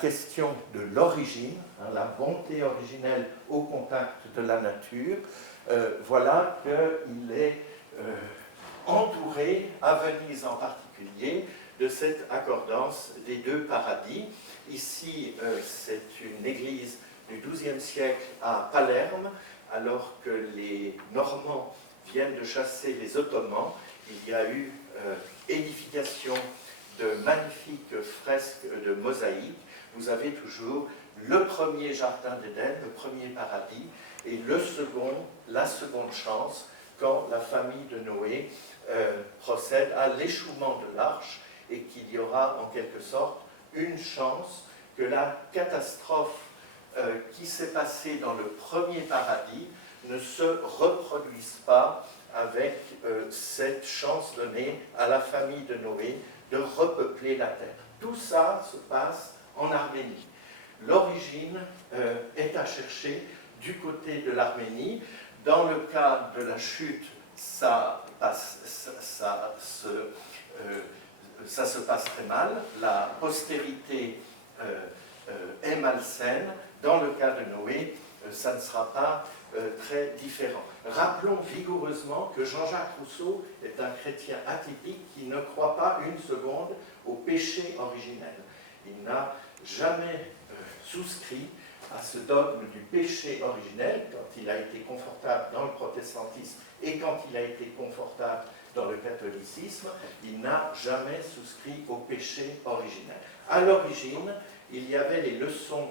question de l'origine, la bonté originelle au contact de la nature, voilà qu'il est entouré, à Venise en particulier, de cette accordance des deux paradis. Ici, c'est une église du XIIe siècle à Palerme, alors que les Normands viennent de chasser les Ottomans. Il y a eu édification de magnifiques fresques de mosaïques. Vous avez toujours le premier jardin d'Éden, le premier paradis, et la seconde chance, quand la famille de Noé procède à l'échouement de l'arche, et qu'il y aura en quelque sorte une chance que la catastrophe qui s'est passée dans le premier paradis ne se reproduise pas avec cette chance donnée à la famille de Noé de repeupler la terre. Tout ça se passe en Arménie. L'origine est à chercher du côté de l'Arménie. Dans le cas de la chute, ça se passe très mal. La postérité est malsaine. Dans le cas de Noé, ça ne sera pas très différent. Rappelons vigoureusement que Jean-Jacques Rousseau est un chrétien atypique qui ne croit pas une seconde au péché originel. Il n'a jamais souscrit à ce dogme du péché originel quand il a été confortable dans le protestantisme et quand il a été confortable dans le catholicisme. Il n'a jamais souscrit au péché originel. À l'origine, il y avait les leçons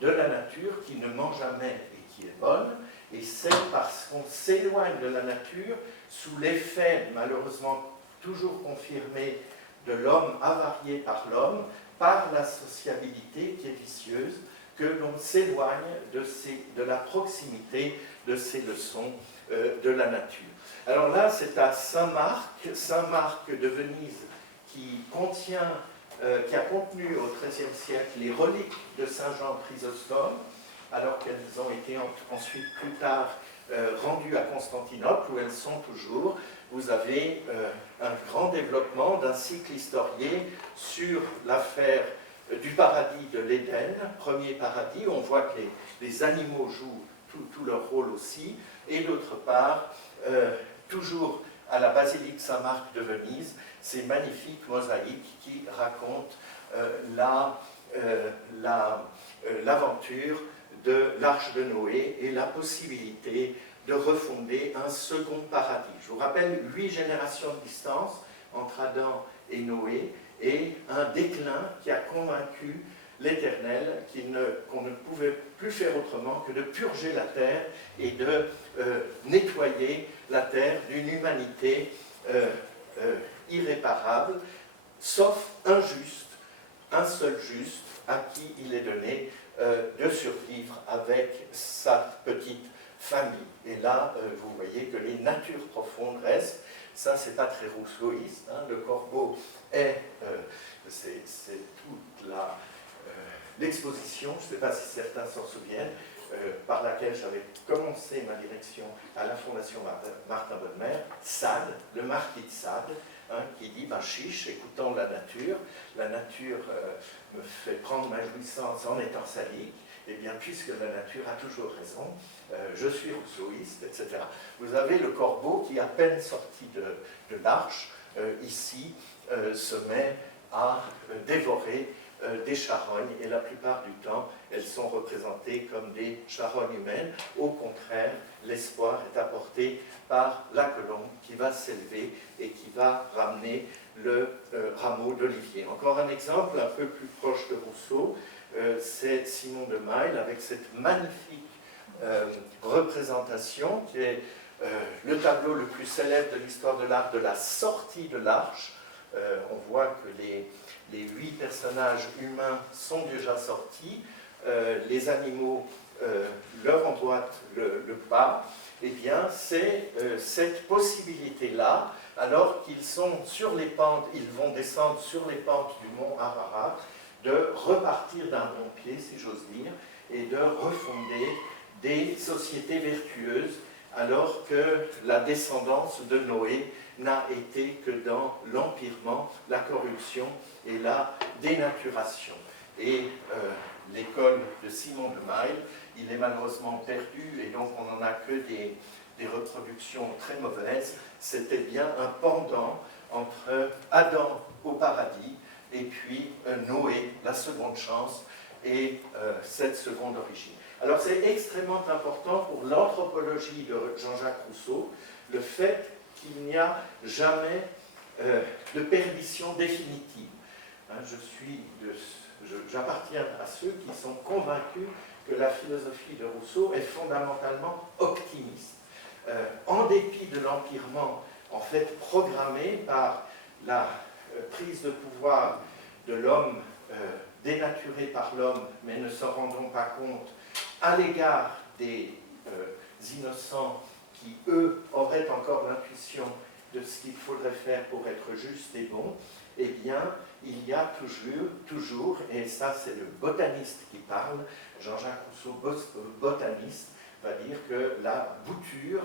de la nature qui ne ment jamais et qui est bonne, et c'est parce qu'on s'éloigne de la nature sous l'effet, malheureusement toujours confirmé, de l'homme avarié par l'homme, par la sociabilité qui est vicieuse, que l'on s'éloigne de la proximité de ces leçons de la nature. Alors là, c'est à Saint-Marc de Venise, qui a contenu au XIIIe siècle les reliques de Saint Jean Chrysostome, alors qu'elles ont été ensuite plus tard rendues à Constantinople, où elles sont toujours. Vous avez un grand développement d'un cycle historié sur l'affaire du paradis de l'Éden, premier paradis, où on voit que les animaux jouent tout leur rôle aussi, et d'autre part, toujours à la basilique Saint-Marc de Venise, ces magnifiques mosaïques qui racontent l'aventure de l'Arche de Noé et la possibilité de refonder un second paradis. Je vous rappelle 8 générations de distance entre Adam et Noé, et un déclin qui a convaincu l'Éternel qu'on ne pouvait plus faire autrement que de purger la terre et de nettoyer la terre d'une humanité irréparable, sauf un juste, un seul juste, à qui il est donné de survivre avec sa petite famille. Et là, vous voyez que les natures profondes restent. Ça, c'est pas très rousseauiste. Le corbeau c'est toute l'exposition, je ne sais pas si certains s'en souviennent, par laquelle j'avais commencé ma direction à la Fondation Martin Bonnemer, Sade, le marquis de Sade, qui dit chiche, écoutons la nature me fait prendre ma jouissance en étant sadique, et bien puisque la nature a toujours raison, je suis rousseauiste, etc. Vous avez le corbeau qui est à peine sorti de l'arche, ici, se met à dévorer des charognes, et la plupart du temps, elles sont représentées comme des charognes humaines. Au contraire, l'espoir est apporté par la colombe qui va s'élever et qui va ramener le rameau d'olivier. Encore un exemple un peu plus proche de Rousseau, c'est Simon de Mailhe avec cette magnifique représentation qui est le tableau le plus célèbre de l'histoire de l'art, de la sortie de l'Arche. On voit que les 8 personnages humains sont déjà sortis, les animaux leur emboîtent le pas. Eh bien, c'est cette possibilité-là, alors qu'ils sont sur les pentes, ils vont descendre sur les pentes du mont Ararat, de repartir d'un bon pied, si j'ose dire, et de refonder des sociétés vertueuses, alors que la descendance de Noé n'a été que dans l'empirement, la corruption et la dénaturation. Et l'école de Simon de Mailhe, il est malheureusement perdu, et donc on n'en a que des reproductions très mauvaises. C'était bien un pendant entre Adam au paradis et puis Noé, la seconde chance, et cette seconde origine. Alors c'est extrêmement important pour l'anthropologie de Jean-Jacques Rousseau, le fait qu'il n'y a jamais de perdition définitive. Hein, j'appartiens à ceux qui sont convaincus que la philosophie de Rousseau est fondamentalement optimiste. En dépit de l'empirement, en fait, programmé par la prise de pouvoir de l'homme, dénaturé par l'homme, mais ne s'en rendant pas compte, à l'égard des innocents qui, eux, auraient encore l'intuition de ce qu'il faudrait faire pour être juste et bon, eh bien, il y a toujours, et ça c'est le botaniste qui parle, Jean-Jacques Rousseau, botaniste, va dire que la bouture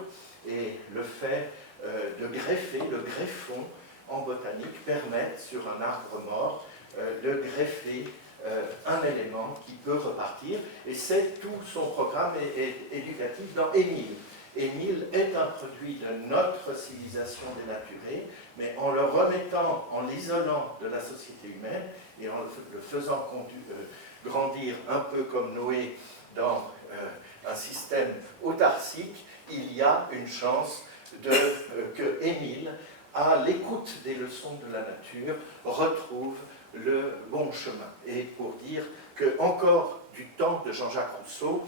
et le fait de greffer, le greffon en botanique permettent sur un arbre mort de greffer un élément qui peut repartir, et c'est tout son programme éducatif dans Émile. Émile est un produit de notre civilisation dénaturée, mais en le remettant, en l'isolant de la société humaine et en le faisant grandir un peu comme Noé dans un système autarcique, il y a une chance que Émile, à l'écoute des leçons de la nature, retrouve le bon chemin. Et pour dire que, encore du temps de Jean-Jacques Rousseau,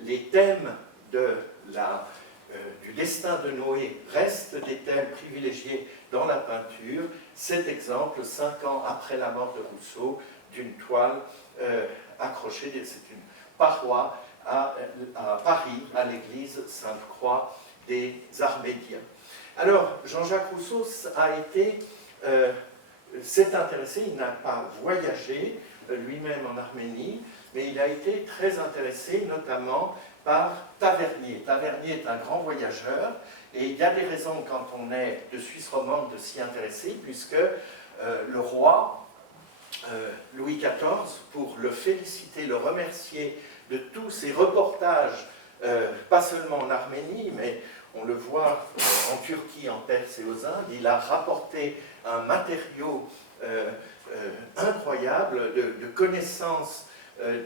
les thèmes du destin de Noé restent des thèmes privilégiés dans la peinture. Cet exemple, 5 ans après la mort de Rousseau, d'une toile accrochée, c'est une paroi à Paris, à l'église Sainte-Croix des Armédiens. Alors, Jean-Jacques Rousseau s'est intéressé, il n'a pas voyagé lui-même en Arménie, mais il a été très intéressé notamment par Tavernier. Tavernier est un grand voyageur, et il y a des raisons quand on est de Suisse romande de s'y intéresser, puisque le roi Louis XIV, pour le féliciter, le remercier de tous ses reportages, pas seulement en Arménie, mais on le voit en Turquie, en Perse et aux Indes, il a rapporté un matériau incroyable de connaissance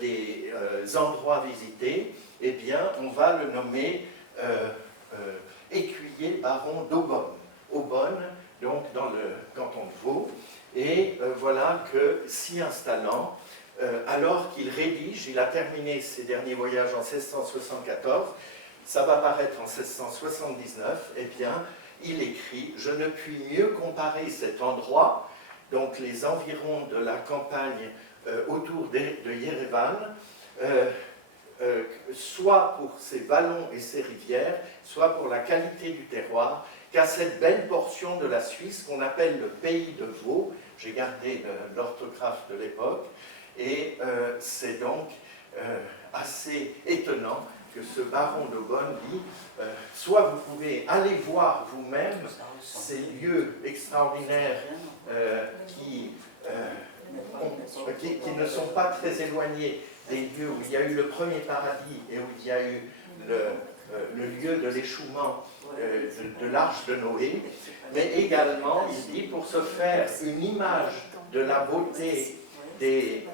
des endroits visités. Eh bien, on va le nommer écuyer baron d'Aubonne. Aubonne, donc dans le canton de Vaud. Et voilà que, s'y installant, alors qu'il rédige, il a terminé ses derniers voyages en 1674, ça va paraître en 1679, eh bien, il écrit « Je ne puis mieux comparer cet endroit, donc les environs de la campagne autour de Yerevan, soit pour ses vallons et ses rivières, soit pour la qualité du terroir, qu'à cette belle portion de la Suisse qu'on appelle le pays de Vaud. » J'ai gardé l'orthographe de l'époque, et c'est donc assez étonnant que ce baron d'Aubonne dit soit vous pouvez aller voir vous-même ces lieux extraordinaires qui ne sont pas très éloignés des lieux où il y a eu le premier paradis et où il y a eu le lieu de l'échouement de l'arche de Noé, mais également, il dit, pour se faire une image de la beauté des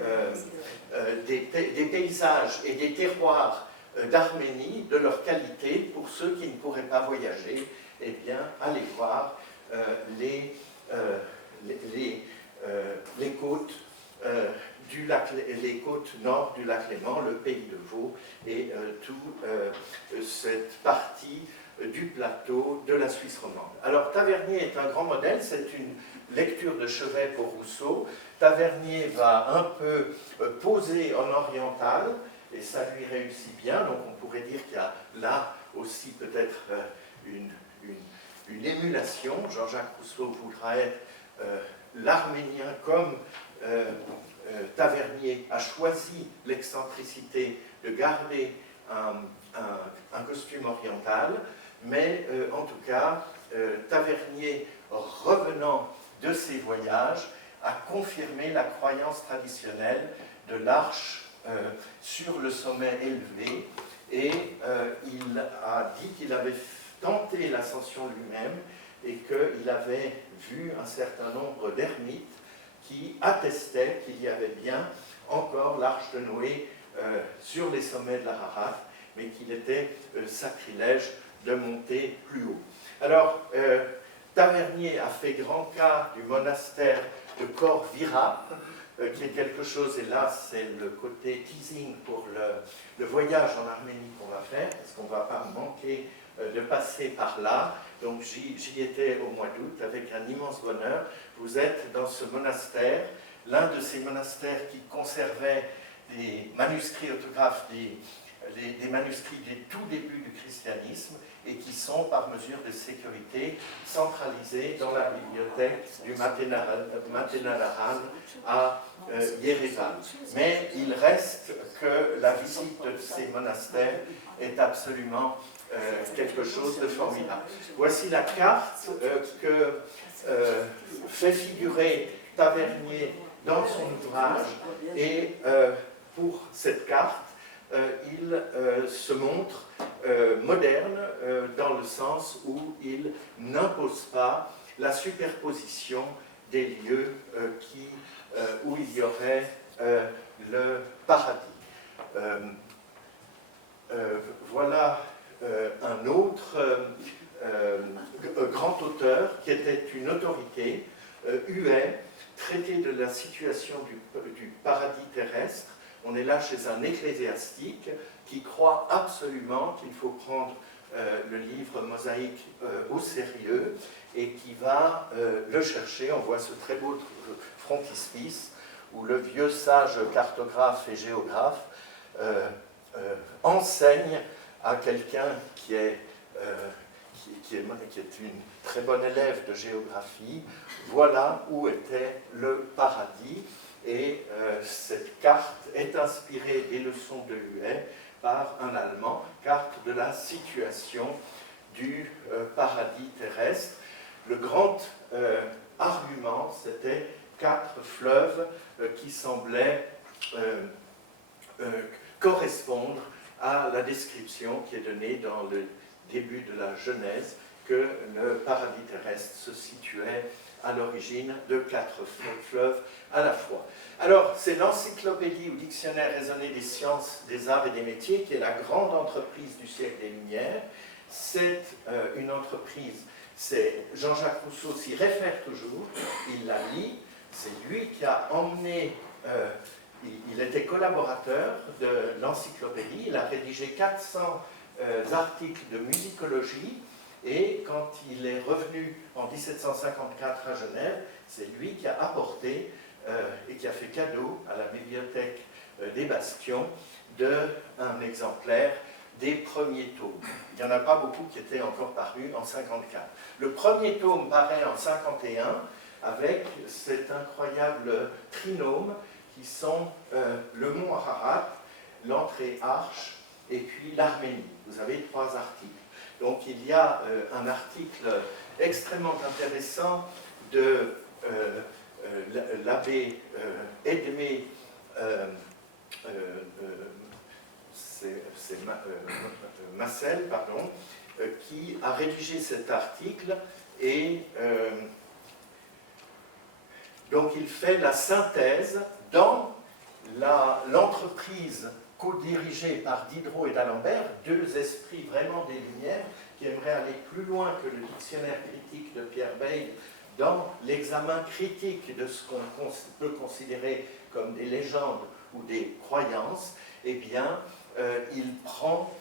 paysages et des terroirs d'Arménie, de leur qualité, pour ceux qui ne pourraient pas voyager, eh bien, allez voir les côtes les côtes nord du lac Léman, le pays de Vaud, et toute cette partie du plateau de la Suisse romande. Alors, Tavernier est un grand modèle, c'est une lecture de chevet pour Rousseau. Tavernier va un peu poser en oriental, et ça lui réussit bien, donc on pourrait dire qu'il y a là aussi peut-être une émulation. Jean-Jacques Rousseau voudra être l'arménien comme Tavernier a choisi l'excentricité de garder un costume oriental, mais en tout cas, Tavernier, revenant de ses voyages, a confirmé la croyance traditionnelle de l'arche sur le sommet élevé, et il a dit qu'il avait tenté l'ascension lui-même et qu'il avait vu un certain nombre d'ermites qui attestaient qu'il y avait bien encore l'arche de Noé sur les sommets de l'Ararat, mais qu'il était sacrilège de monter plus haut. Alors, Tavernier a fait grand cas du monastère de Corvira, qui est quelque chose, et là c'est le côté teasing pour le voyage en Arménie qu'on va faire, parce qu'on ne va pas manquer de passer par là. Donc j'y étais au mois d'août avec un immense bonheur. Vous êtes dans ce monastère, l'un de ces monastères qui conservait des manuscrits autographes, des manuscrits des tout débuts du christianisme, et qui sont, par mesure de sécurité, centralisés dans la bibliothèque du Matenarahan à Yerevan. Mais il reste que la visite de ces monastères est absolument quelque chose de formidable. Voici la carte que fait figurer Tavernier dans son ouvrage, et pour cette carte, il se montre moderne dans le sens où il n'impose pas la superposition des lieux où il y aurait le paradis. Voilà un autre grand auteur qui était une autorité, Huet, traité de la situation du paradis terrestre. On est là chez un ecclésiastique qui croit absolument qu'il faut prendre le livre mosaïque au sérieux et qui va le chercher. On voit ce très beau frontispice où le vieux sage cartographe et géographe enseigne à quelqu'un qui est une très bonne élève de géographie, voilà où était le paradis. Et cette carte est inspirée des leçons de Huet par un Allemand, carte de la situation du paradis terrestre. Le grand argument, c'était 4 fleuves qui semblaient correspondre à la description qui est donnée dans le début de la Genèse, que le paradis terrestre se situait à l'origine de 4 fleuves à la fois. Alors, c'est l'encyclopédie ou dictionnaire raisonné des sciences, des arts et des métiers qui est la grande entreprise du siècle des Lumières. C'est une entreprise, Jean-Jacques Rousseau s'y réfère toujours, il la lit, c'est lui qui a emmené, il était collaborateur de l'encyclopédie, il a rédigé 400 articles de musicologie, et quand il est revenu en 1754 à Genève, c'est lui qui a apporté et qui a fait cadeau à la bibliothèque des Bastions d'un exemplaire des premiers tomes. Il n'y en a pas beaucoup qui étaient encore parus en 54. Le premier tome paraît en 51 avec cet incroyable trinôme qui sont le mont Ararat, l'entrée Arche et puis l'Arménie. Vous avez 3 articles. Donc il y a un article extrêmement intéressant de l'abbé Edmé Massel, pardon, qui a rédigé cet article et donc il fait la synthèse dans l'entreprise co-dirigée par Diderot et d'Alembert, deux esprits vraiment des Lumières qui aimeraient aller plus loin que le dictionnaire critique de Pierre Bayle dans l'examen critique de ce qu'on peut considérer comme des légendes ou des croyances. Eh bien, il prend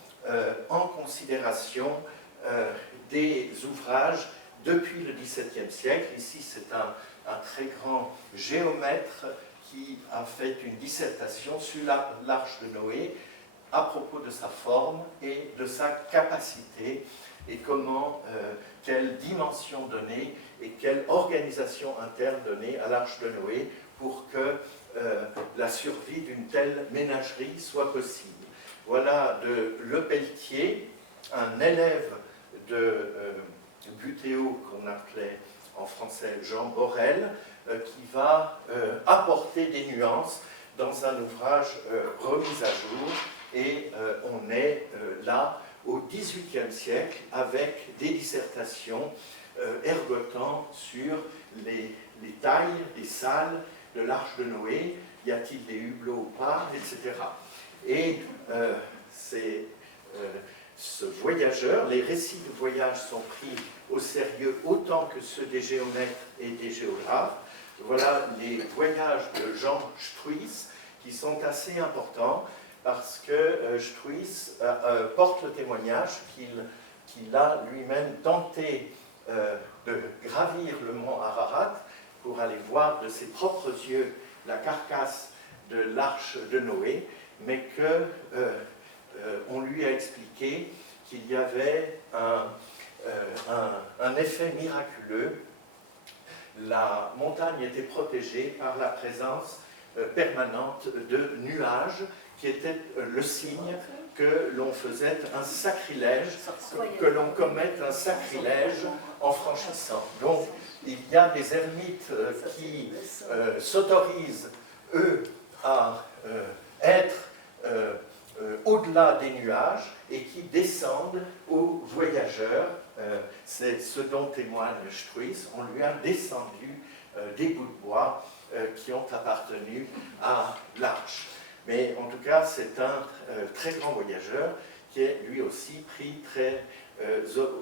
en considération des ouvrages depuis le XVIIe siècle. Ici, c'est un très grand géomètre qui a fait une dissertation sur l'arche de Noé à propos de sa forme et de sa capacité et comment, quelle dimension donner et quelle organisation interne donner à l'arche de Noé pour que la survie d'une telle ménagerie soit possible. Voilà de Lepelletier, un élève de Butéo qu'on appelait en français Jean Borel, qui va apporter des nuances dans un ouvrage remis à jour. Et on est là au XVIIIe siècle avec des dissertations ergotant sur les tailles, les salles de l'arche de Noé, y a-t-il des hublots ou pas, etc. Et ce voyageur, les récits de voyage sont pris au sérieux autant que ceux des géomètres et des géographes. Voilà les voyages de Jean Struys qui sont assez importants parce que Struys porte le témoignage qu'il a lui-même tenté de gravir le mont Ararat pour aller voir de ses propres yeux la carcasse de l'arche de Noé, mais qu'on lui a expliqué qu'il y avait un effet miraculeux. La montagne était protégée par la présence permanente de nuages qui étaient le signe que l'on faisait un sacrilège, que l'on commette un sacrilège en franchissant. Donc, il y a des ermites qui s'autorisent, eux, à être au-delà des nuages et qui descendent aux voyageurs. C'est ce dont témoigne Struys. On lui a descendu des bouts de bois qui ont appartenu à l'arche. Mais en tout cas, c'est un très grand voyageur qui est lui aussi pris très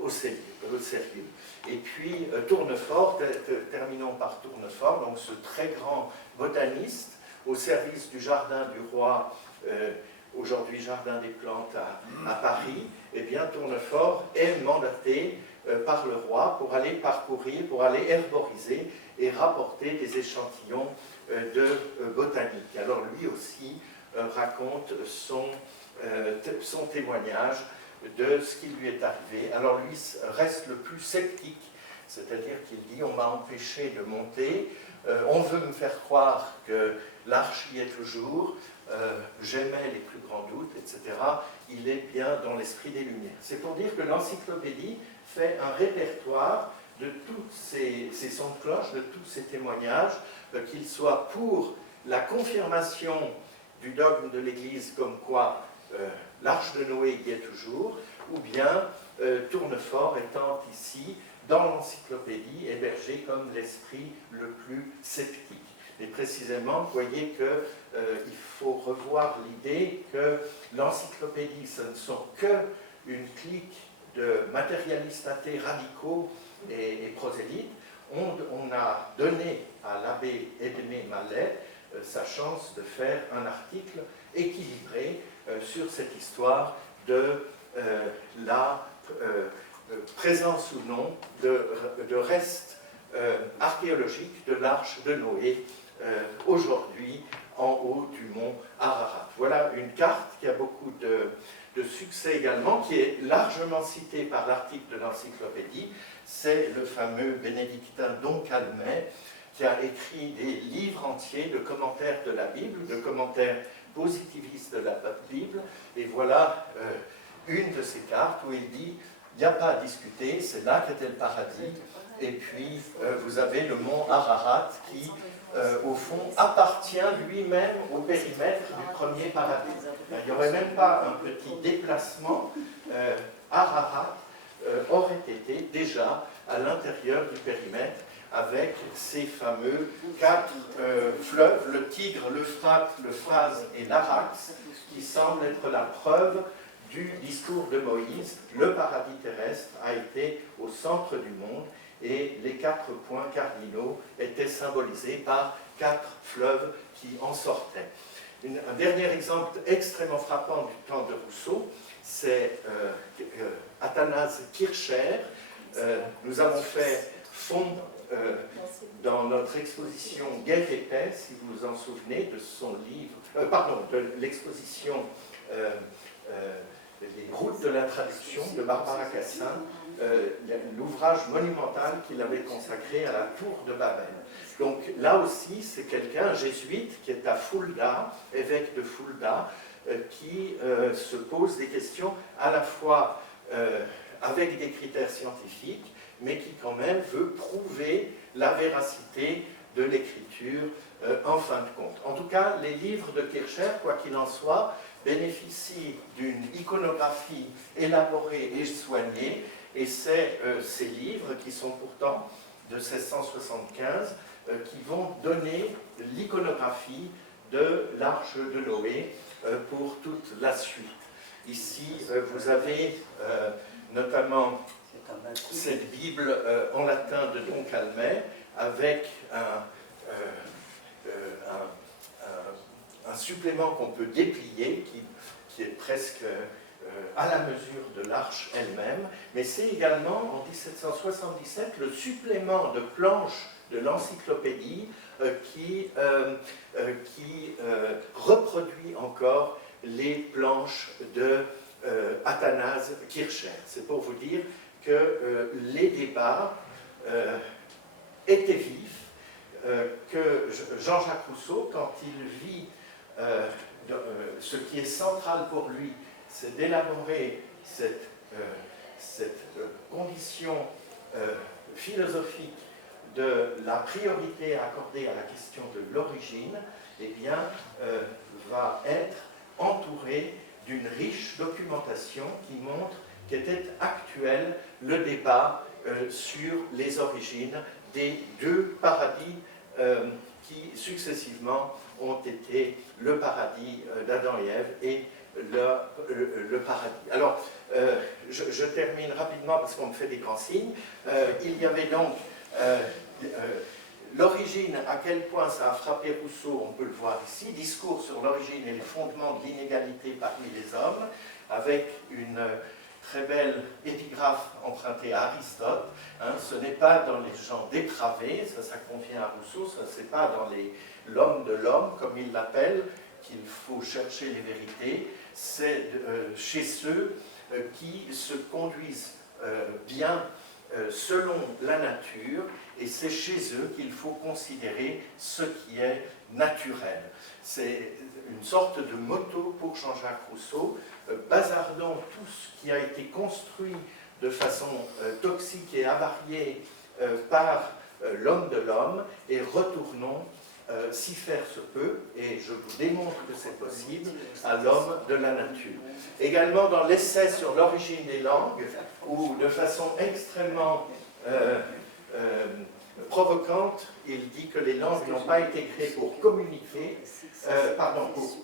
au sérieux. Et puis Tournefort, terminons par Tournefort, donc ce très grand botaniste au service du Jardin du Roi, aujourd'hui Jardin des Plantes à Paris. Eh bien, Tournefort est mandaté par le roi pour aller parcourir, pour aller herboriser et rapporter des échantillons de botanique. Alors lui aussi raconte son témoignage de ce qui lui est arrivé. Alors lui reste le plus sceptique, c'est-à-dire qu'il dit « on m'a empêché de monter, on veut me faire croire que l'arche y est toujours, j'émets les plus grands doutes, etc. Il est bien dans l'esprit des Lumières. » C'est pour dire que l'encyclopédie fait un répertoire de tous ces sons de cloche, de tous ces témoignages, qu'ils soient pour la confirmation du dogme de l'Église comme quoi l'arche de Noé y est toujours, ou bien Tournefort étant ici, dans l'encyclopédie, hébergé comme l'esprit le plus sceptique. Et précisément, vous voyez qu'il faut revoir l'idée que l'encyclopédie, ce ne sont qu'une clique de matérialistes athées radicaux et prosélytes. On a donné à l'abbé Edmé Mallet sa chance de faire un article équilibré sur cette histoire de la présence ou non de restes archéologiques de l'arche de Noé aujourd'hui en haut du mont Ararat. Voilà une carte qui a beaucoup de succès également, qui est largement citée par l'article de l'encyclopédie. C'est le fameux bénédictin Don Calmet qui a écrit des livres entiers de commentaires de la Bible, de commentaires positivistes de la Bible. Et voilà une de ces cartes où il dit il n'y a pas à discuter, c'est là qu'était le paradis. Et puis, vous avez le mont Ararat qui, au fond, appartient lui-même au périmètre du premier paradis. Il n'y aurait même pas un petit déplacement. Ararat aurait été déjà à l'intérieur du périmètre avec ces fameux 4 fleuves, le Tigre, l'Euphrate, l'Euphrates et l'Arax, qui semblent être la preuve du discours de Moïse. Le paradis terrestre a été au centre du monde et les 4 points cardinaux étaient symbolisés par 4 fleuves qui en sortaient. Un dernier exemple extrêmement frappant du temps de Rousseau, c'est Athanase Kircher. Nous avons fait fond dans notre exposition Guerre et paix, si vous vous en souvenez, de son livre, de l'exposition Les routes de la traduction de Barbara Cassin, l'ouvrage monumental qu'il avait consacré à la tour de Babel. Donc là aussi, c'est quelqu'un, un jésuite, qui est à Fulda, évêque de Fulda, qui se pose des questions à la fois avec des critères scientifiques, mais qui quand même veut prouver la véracité de l'écriture en fin de compte. En tout cas, les livres de Kircher, quoi qu'il en soit, bénéficient d'une iconographie élaborée et soignée, et c'est ces livres qui sont pourtant de 1675 qui vont donner l'iconographie de l'Arche de Noé pour toute la suite. Ici, vous avez notamment cette Bible en latin de Don Calmet avec un supplément qu'on peut déplier qui est presque à la mesure de l'arche elle-même, mais c'est également en 1777 le supplément de planche de l'encyclopédie qui reproduit encore les planches de Athanase Kircher. C'est pour vous dire que les débats étaient vifs, que Jean-Jacques Rousseau, quand il vit ce qui est central pour lui, c'est d'élaborer cette condition philosophique de la priorité accordée à la question de l'origine, eh bien, va être entouré d'une riche documentation qui montre qu'était actuel le débat sur les origines des 2 paradis qui successivement ont été le paradis d'Adam et Ève et le paradis. Alors, je termine rapidement parce qu'on me fait des grands signes. Il y avait donc l'origine, à quel point ça a frappé Rousseau, on peut le voir ici, discours sur l'origine et les fondements de l'inégalité parmi les hommes, avec une très belle épigraphe empruntée à Aristote. Ce n'est pas dans les gens dépravés, ça convient à Rousseau, ce n'est pas dans l'homme de l'homme, comme il l'appelle, qu'il faut chercher les vérités, c'est chez ceux qui se conduisent bien selon la nature, et c'est chez eux qu'il faut considérer ce qui est naturel. C'est une sorte de motto pour Jean-Jacques Rousseau: bazardons tout ce qui a été construit de façon toxique et avariée par l'homme de l'homme, et retournons, si faire se peut, et je vous démontre que c'est possible, à l'homme de la nature. Également dans l'essai sur l'origine des langues, où de façon extrêmement provocante, il dit que les langues n'ont pas été créées pour communiquer,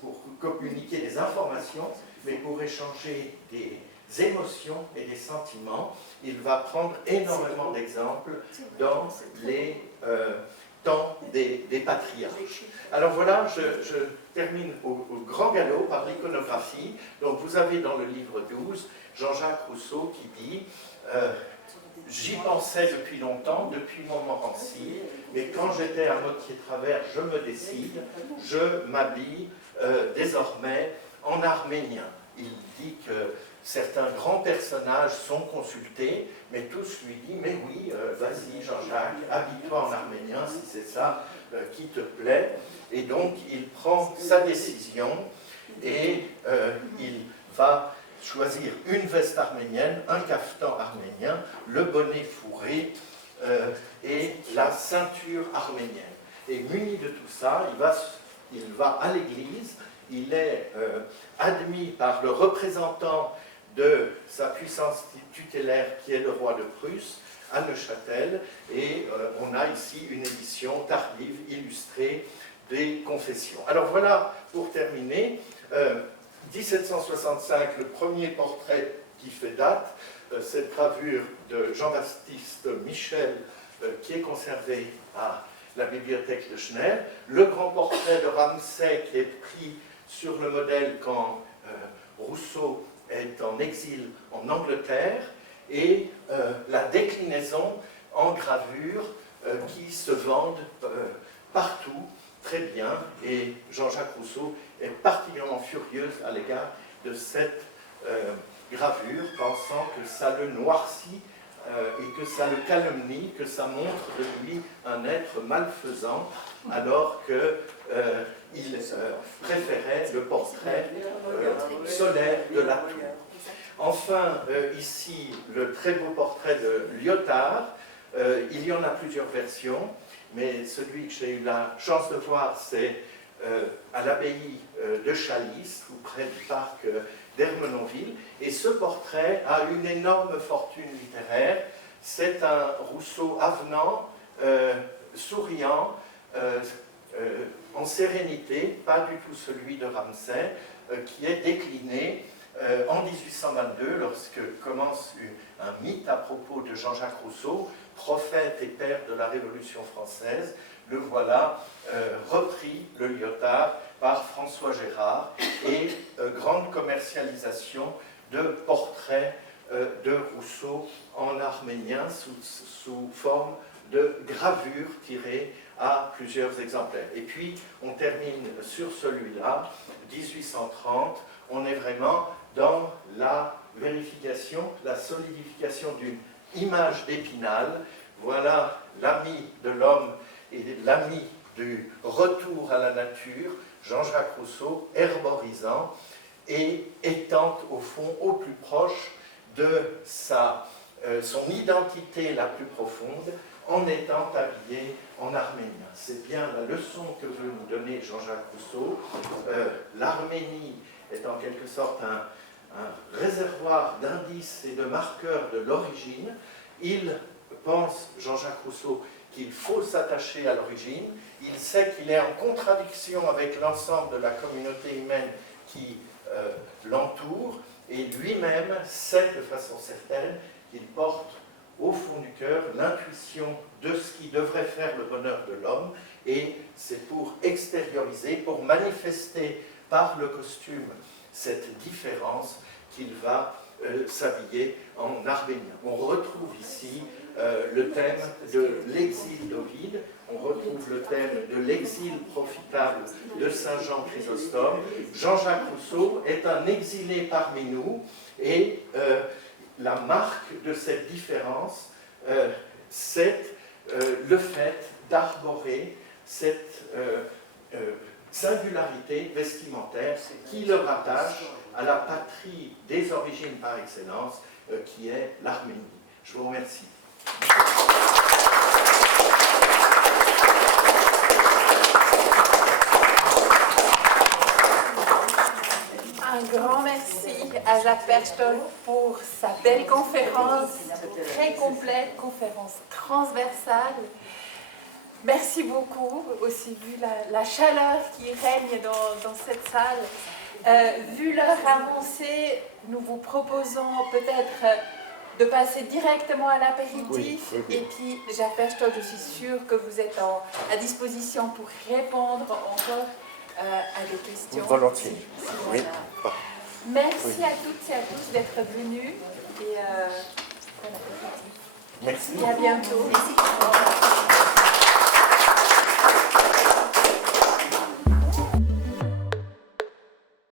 pour communiquer des informations, mais pour échanger des émotions et des sentiments. Il va prendre énormément d'exemples dans les temps des patriarches. Alors voilà, je termine au grand galop par l'iconographie. Donc vous avez dans le livre 12 Jean-Jacques Rousseau qui dit j'y pensais depuis longtemps, depuis mon Montmorency, mais quand j'étais à moitié travers, je me décide, je m'habille désormais en arménien. Il dit que certains grands personnages sont consultés, mais tous lui disent « Mais oui, vas-y Jean-Jacques, habille-toi en arménien si c'est ça qui te plaît. » Et donc il prend sa décision et il va choisir une veste arménienne, un caftan arménien, le bonnet fourré et la ceinture arménienne. Et muni de tout ça, il va à l'église, il est admis par le représentant de sa puissance tutélaire qui est le roi de Prusse à Neuchâtel, et on a ici une édition tardive illustrée des confessions. Alors voilà, pour terminer, 1765, le premier portrait qui fait date, cette gravure de Jean-Baptiste Michel qui est conservée à la bibliothèque de Genève, le grand portrait de Ramsay qui est pris sur le modèle quand Rousseau est en exil en Angleterre, et la déclinaison en gravure qui se vendent partout très bien, et Jean-Jacques Rousseau est particulièrement furieuse à l'égard de cette gravure, pensant que ça le noircit et que ça le calomnie, que ça montre de lui un être malfaisant, alors qu'il préférait le portrait solaire de la tour. Enfin, ici, le très beau portrait de Lyotard. Il y en a plusieurs versions, mais celui que j'ai eu la chance de voir, c'est à l'abbaye de Chalice, ou près du parc d'Ermenonville. Et ce portrait a une énorme fortune littéraire. C'est un Rousseau avenant, souriant, en sérénité, pas du tout celui de Ramsay, qui est décliné en 1822, lorsque commence un mythe à propos de Jean-Jacques Rousseau, prophète et père de la Révolution française. Le voilà repris, le Lyotard, par François Gérard, et grande commercialisation de portraits de Rousseau en arménien sous forme de gravures tirées à plusieurs exemplaires. Et puis, on termine sur celui-là, 1830, on est vraiment dans la vérification, la solidification d'une image d'Épinal. Voilà l'ami de l'homme et l'ami du retour à la nature, Jean-Jacques Rousseau, herborisant et étant au fond au plus proche de son identité la plus profonde, en étant habillé en arménien. C'est bien la leçon que veut nous donner Jean-Jacques Rousseau. L'Arménie est en quelque sorte un réservoir d'indices et de marqueurs de l'origine. Il pense, Jean-Jacques Rousseau, qu'il faut s'attacher à l'origine. Il sait qu'il est en contradiction avec l'ensemble de la communauté humaine qui l'entoure, et lui-même sait de façon certaine qu'il porte au fond du cœur l'intuition de ce qui devrait faire le bonheur de l'homme, et c'est pour extérioriser, pour manifester par le costume cette différence qu'il va s'habiller en arménien. On retrouve ici le thème de l'exil d'Ovide, on retrouve le thème de l'exil profitable de Saint Jean Chrysostome. Jean-Jacques Rousseau est un exilé parmi nous, et la marque de cette différence, c'est le fait d'arborer cette singularité vestimentaire qui le rattache à la patrie des origines par excellence, qui est l'Arménie. Je vous remercie. Un grand merci à Jacques Berchtold pour sa belle conférence, très complète, conférence transversale. Merci beaucoup, aussi vu la chaleur qui règne dans cette salle. Vu l'heure avancée, nous vous proposons peut-être de passer directement à l'apéritif. Oui. Et puis, Jacques Berchtold, je suis sûre que vous êtes à disposition pour répondre encore à des questions. Volontiers. Oui. Merci à toutes et à tous d'être venus. Et bon appétit. Merci. Et à bientôt. Merci.